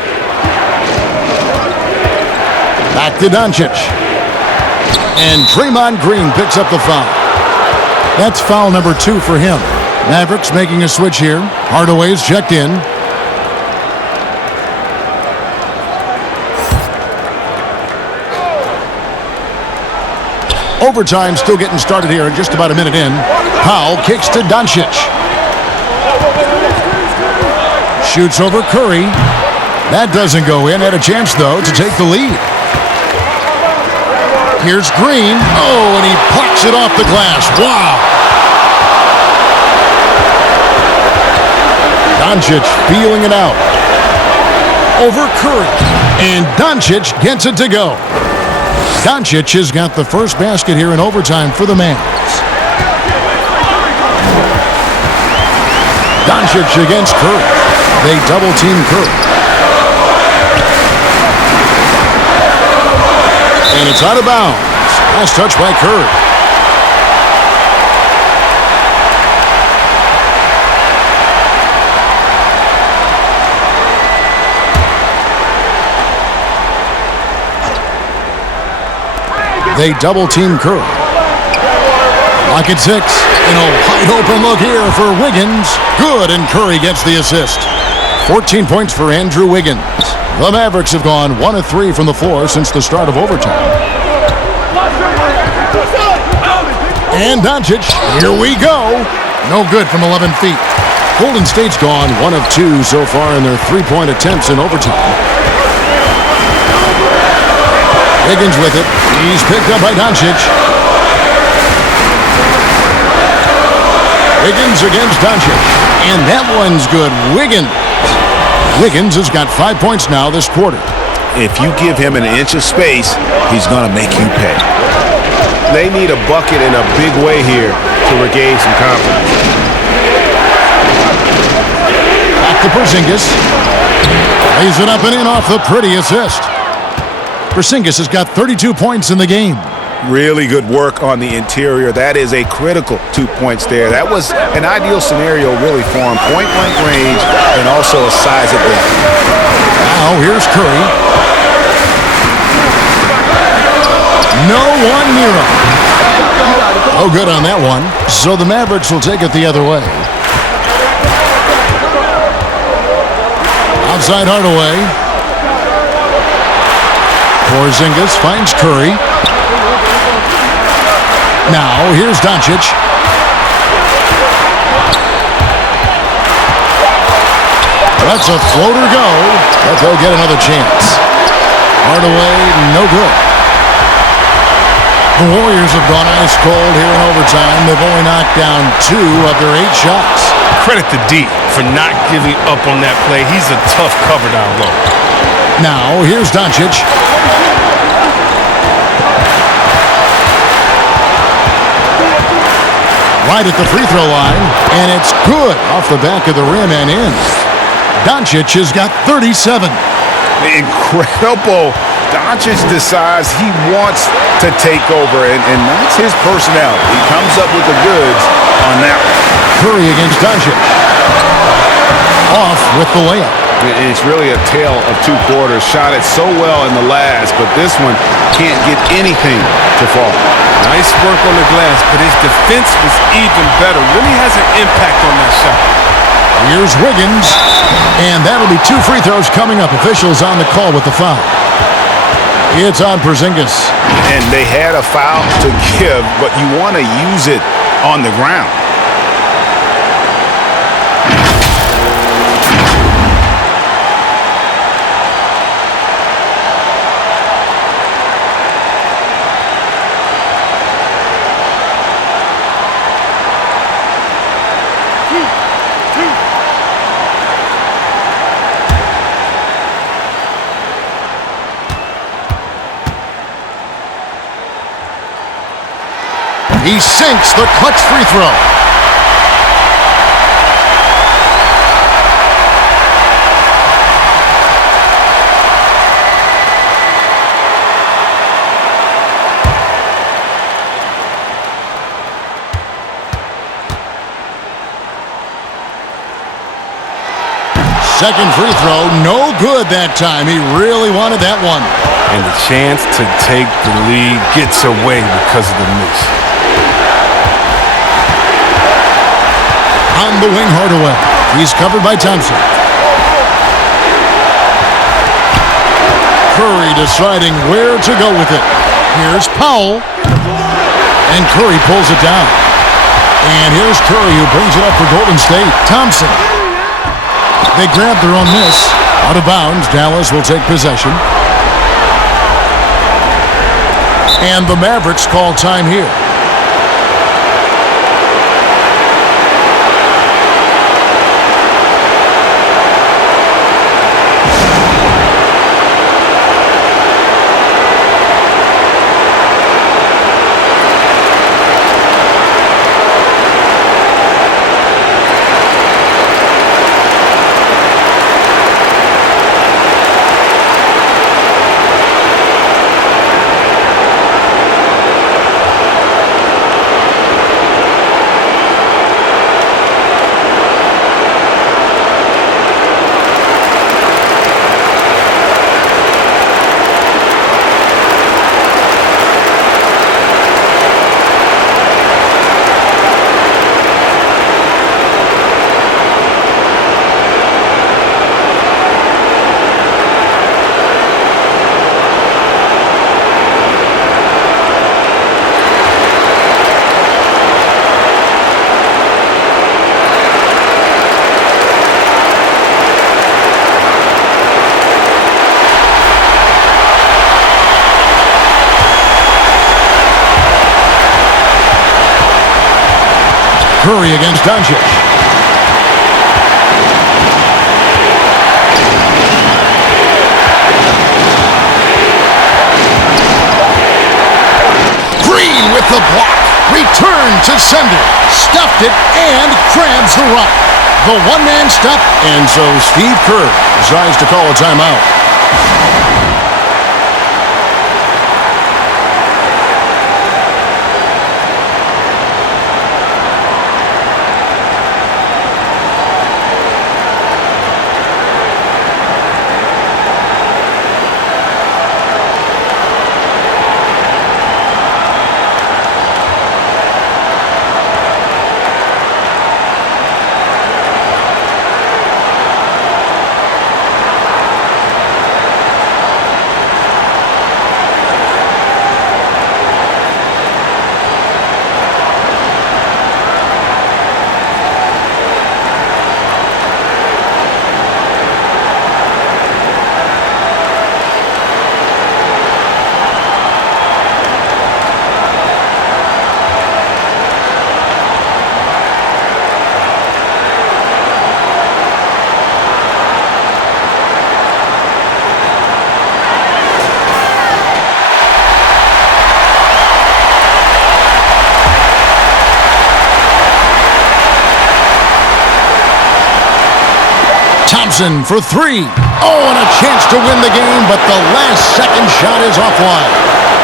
Back to Doncic. And Draymond Green picks up the foul. That's foul number 2 for him. Mavericks making a switch here. Hardaway's checked in. Overtime still getting started here in just about a minute in. Powell kicks to Doncic. Shoots over Curry. That doesn't go in. Had a chance, though, to take the lead. Here's Green. Oh, and he pucks it off the glass. Wow. Doncic feeling it out. Over Curry. And Doncic gets it to go. Doncic has got the first basket here in overtime for the Mavs. Doncic against Curry. They double-team Curry. And it's out of bounds. Last touch by Curry. They double-team Curry. Lock at 6. And a wide-open look here for Wiggins. Good, and Curry gets the assist. 14 points for Andrew Wiggins. The Mavericks have gone 1 of 3 from the floor since the start of overtime. And Doncic, here we go. No good from 11 feet. Golden State's gone 1 of 2 so far in their three-point attempts in overtime. Wiggins with it. He's picked up by Doncic. Wiggins against Doncic. And that one's good. Wiggins has got 5 points now this quarter. If you give him an inch of space, he's going to make you pay. They need a bucket in a big way here to regain some confidence. Back to Porzingis. Lays it up and in off the pretty assist. Porzingis has got 32 points in the game. Really good work on the interior. That is a critical 2 points there. That was an ideal scenario really for him. Point-blank range and also a size advantage. Now here's Curry. No one near him. Oh, good on that one. So the Mavericks will take it the other way. Outside Hardaway. Porzingis finds Curry. Now, here's Doncic. Lets a floater go, but they'll get another chance. Hardaway, no good. The Warriors have gone ice cold here in overtime. They've only knocked down 2 of their 8 shots. Credit to D for not giving up on that play. He's a tough cover down low. Now, here's Doncic. Right at the free throw line, and it's good off the back of the rim and in. Doncic has got 37. Incredible. Doncic decides he wants to take over, and that's his personality. He comes up with the goods on that one. Curry against Doncic. Off with the layup. It's really a tale of 2 quarters. Shot it so well in the last, but this one can't get anything to fall. Nice work on the glass, but his defense was even better. Really has an impact on that shot. Here's Wiggins, and that'll be 2 free throws coming up. Officials on the call with the foul. It's on Porzingis. And they had a foul to give, but you want to use it on the ground. He sinks the clutch free throw. second free throw, no good that time. He really wanted that one. And the chance to take the lead gets away because of the miss. On the wing, Hardaway. He's covered by Thompson. Curry deciding where to go with it. Here's Powell. And Curry pulls it down. And here's Curry who brings it up for Golden State. Thompson. They grab their own miss. Out of bounds. Dallas will take possession. And the Mavericks call time here. Curry against Doncic. Green with the block. Return to sender. Stuffed it and grabs the rock. The one-man stop. And so Steve Kerr decides to call a timeout. Thompson for three. Oh, and a chance to win the game, but the last second shot is offline.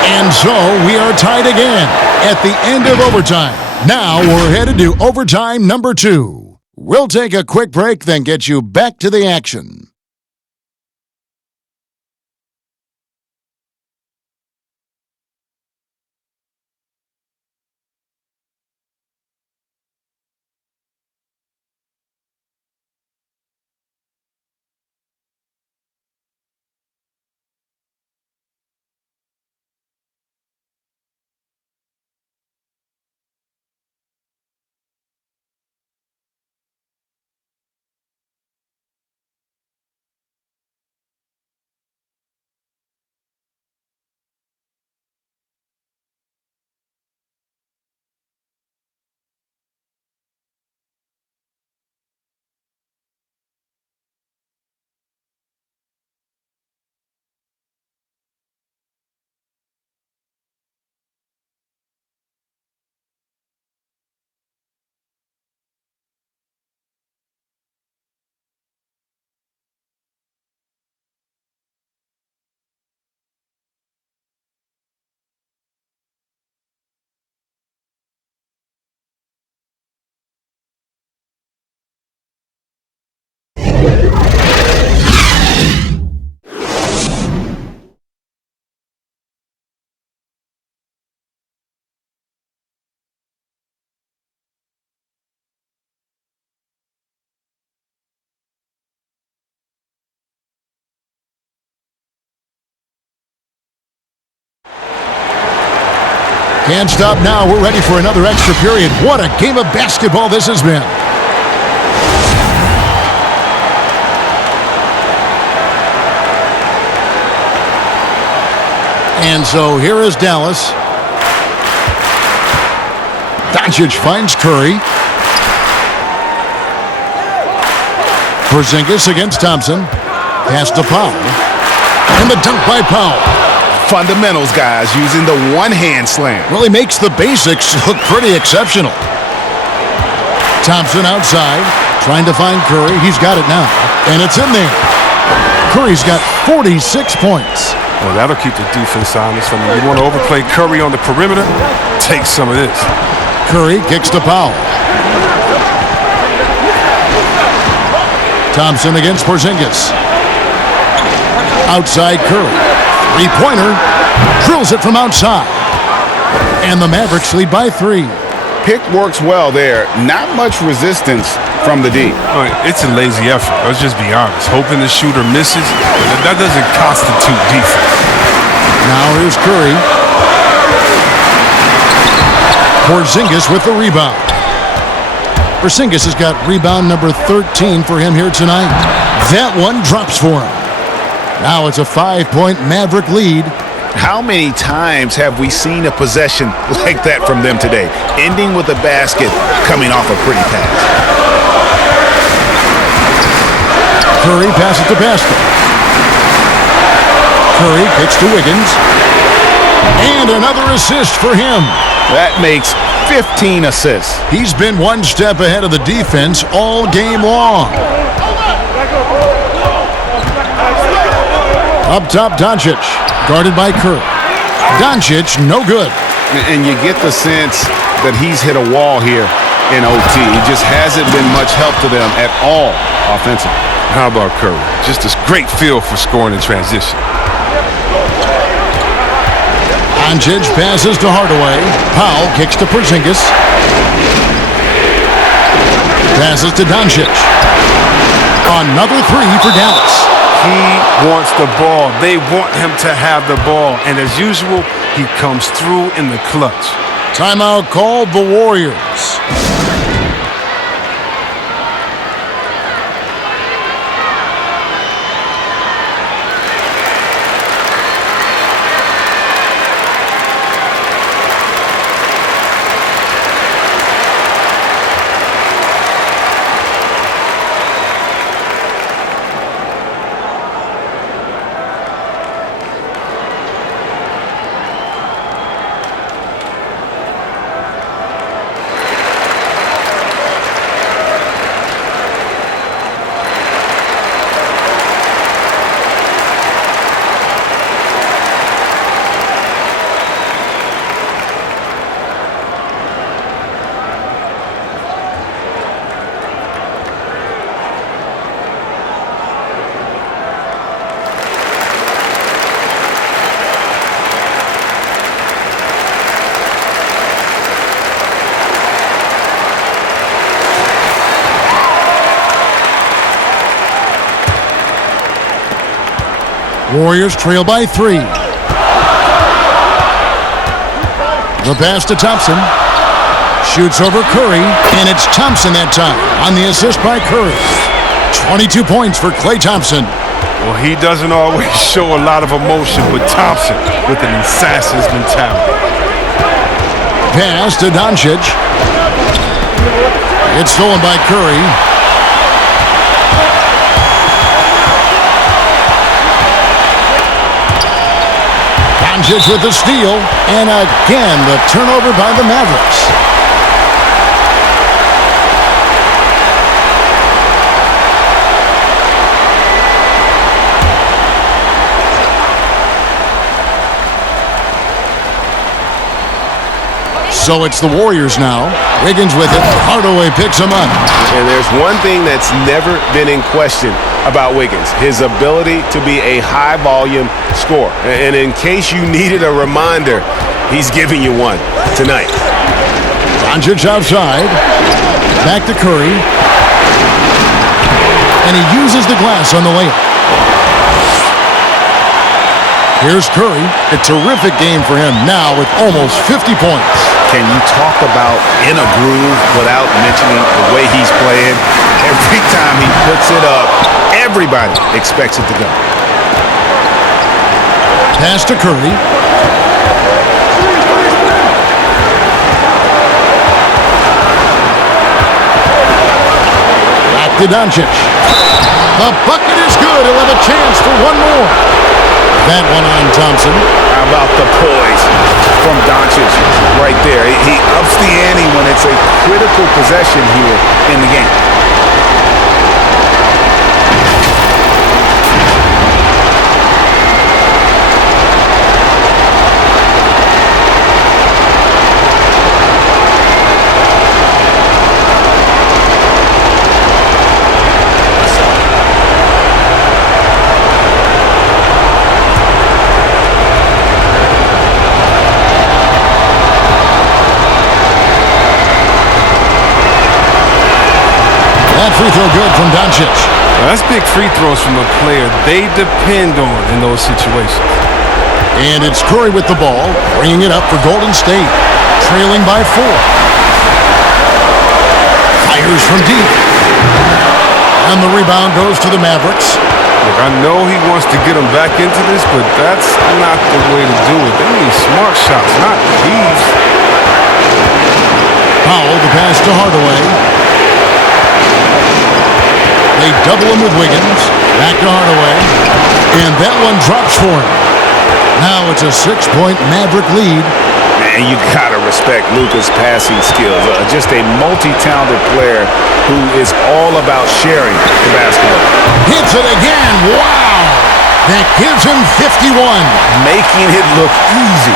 And so we are tied again at the end of overtime. Now we're headed to overtime number 2. We'll take a quick break, then get you back to the action. Can't stop now. We're ready for another extra period. What a game of basketball this has been. And so here is Dallas. Doncic finds Curry. Porzingis against Thompson. Pass to Powell. And the dunk by Powell. Fundamentals, guys, using the one-hand slam. Really makes the basics look pretty exceptional. Thompson outside, trying to find Curry. He's got it now, and it's in there. Curry's got 46 points. Well, that'll keep the defense honest. I mean, you want to overplay Curry on the perimeter? Take some of this. Curry kicks to Powell. Thompson against Porzingis. Outside Curry. Three-pointer. Drills it from outside. And the Mavericks lead by 3. Pick works well there. Not much resistance from the D. All right, it's a lazy effort. Let's just be honest. Hoping the shooter misses, that doesn't constitute defense. Now here's Curry. Porzingis with the rebound. Porzingis has got rebound number 13 for him here tonight. That one drops for him. Now it's a 5-point Maverick lead. How many times have we seen a possession like that from them today, ending with a basket coming off a pretty pass? Curry passes to basket. Curry kicks to Wiggins. And another assist for him. That makes 15 assists. He's been one step ahead of the defense all game long. Up top, Doncic, guarded by Curry. Doncic, no good. And you get the sense that he's hit a wall here in OT. He just hasn't been much help to them at all offensively. How about Curry? Just this great feel for scoring in transition. Doncic passes to Hardaway. Powell kicks to Porzingis. Passes to Doncic. Another three for Dallas. He wants the ball. They want him to have the ball. And as usual, he comes through in the clutch. Timeout called the Warriors. Warriors trail by 3. The pass to Thompson. Shoots over Curry, and it's Thompson that time on the assist by Curry. 22 points for Klay Thompson. Well, he doesn't always show a lot of emotion, but Thompson with an assassin's mentality. Pass to Doncic. It's stolen by Curry. Doncic with the steal, and again the turnover by the Mavericks. So it's the Warriors now. Wiggins with it. Hardaway picks him up. And there's one thing that's never been in question about Wiggins, his ability to be a high-volume scorer. And in case you needed a reminder, he's giving you one tonight. Doncic outside. Back to Curry. And he uses the glass on the layup. Here's Curry. A terrific game for him now with almost 50 points. Can you talk about in a groove without mentioning the way he's playing? Every time he puts it up, everybody expects it to go. Pass to Curry. Back to Doncic. The bucket is good. He'll have a chance for one more. That one on Thompson. How about the poise from Doncic right there? He ups the ante when it's a critical possession here in the game. That free throw good from Doncic. Well, that's big free throws from a player they depend on in those situations. And it's Curry with the ball, bringing it up for Golden State, trailing by 4. Fires from deep. And the rebound goes to the Mavericks. Look, I know he wants to get them back into this, but that's not the way to do it. They need smart shots, not thieves. Powell, the pass to Hardaway. They double him with Wiggins. Back to Hardaway. And that one drops for him. Now it's a 6-point Maverick lead. Man, you gotta respect Luka's passing skills. Just a multi-talented player who is all about sharing the basketball. Hits it again. Wow! That gives him 51. Making it look easy.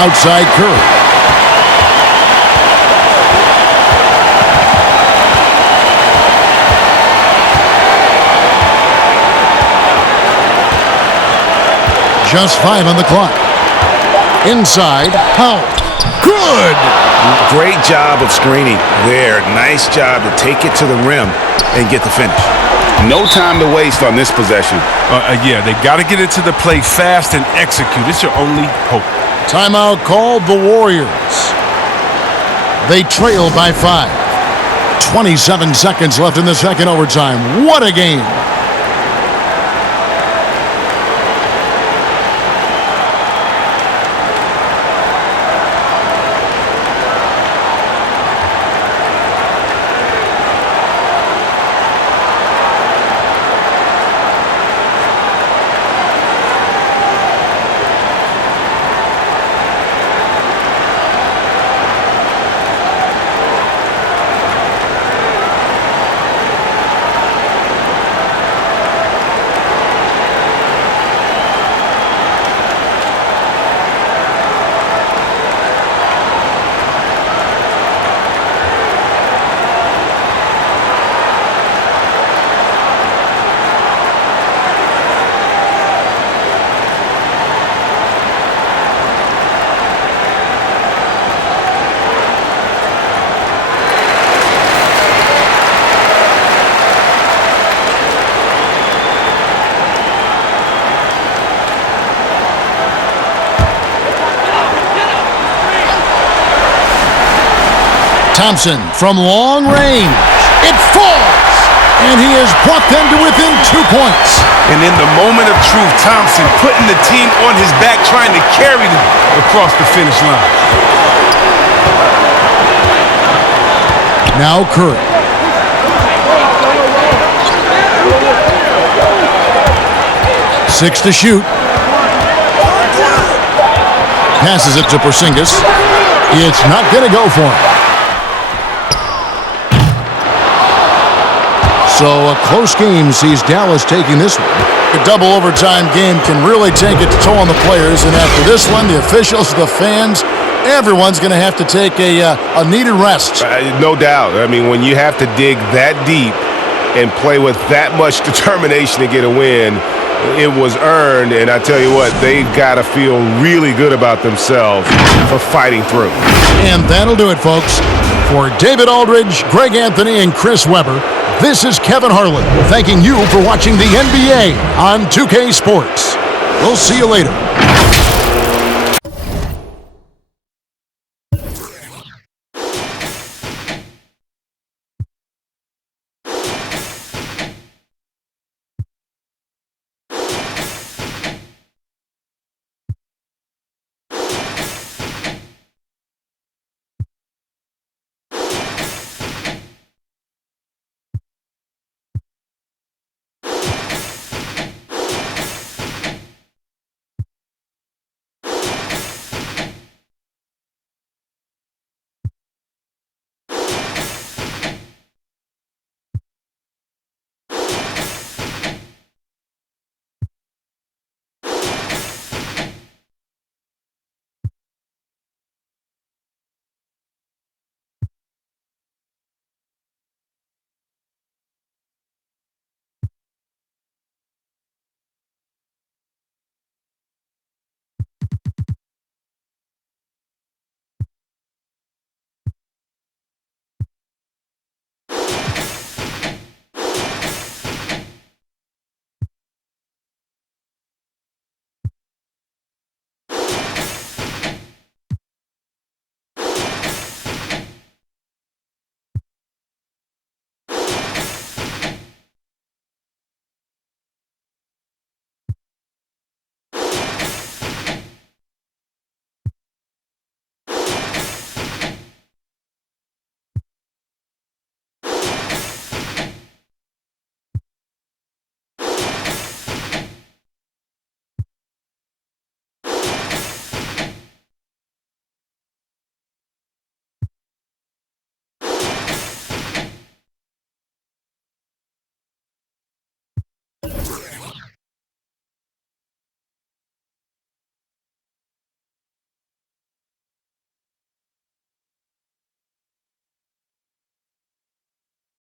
Outside Curry. Just 5 on the clock. Inside, Powell. Good! Great job of screening there. Nice job to take it to the rim and get the finish. No time to waste on this possession. Yeah, they got to get into the play fast and execute. It's your only hope. Timeout called the Warriors. They trail by 5. 27 seconds left in the second overtime. What a game! Thompson from long range. It falls! And he has brought them to within 2 points. And in the moment of truth, Thompson putting the team on his back, trying to carry them across the finish line. Now Curry. Six to shoot. Passes it to Porzingis. It's not going to go for him. So a close game sees Dallas taking this one. A double overtime game can really take its toll on the players, and after this one, the officials, the fans, everyone's going to have to take a needed rest. No doubt. I mean, when you have to dig that deep and play with that much determination to get a win, it was earned, and I tell you what, they've got to feel really good about themselves for fighting through. And that'll do it, folks. For David Aldridge, Greg Anthony, and Chris Webber, This is Kevin Harlan thanking you for watching the NBA on 2K Sports. We'll see you later.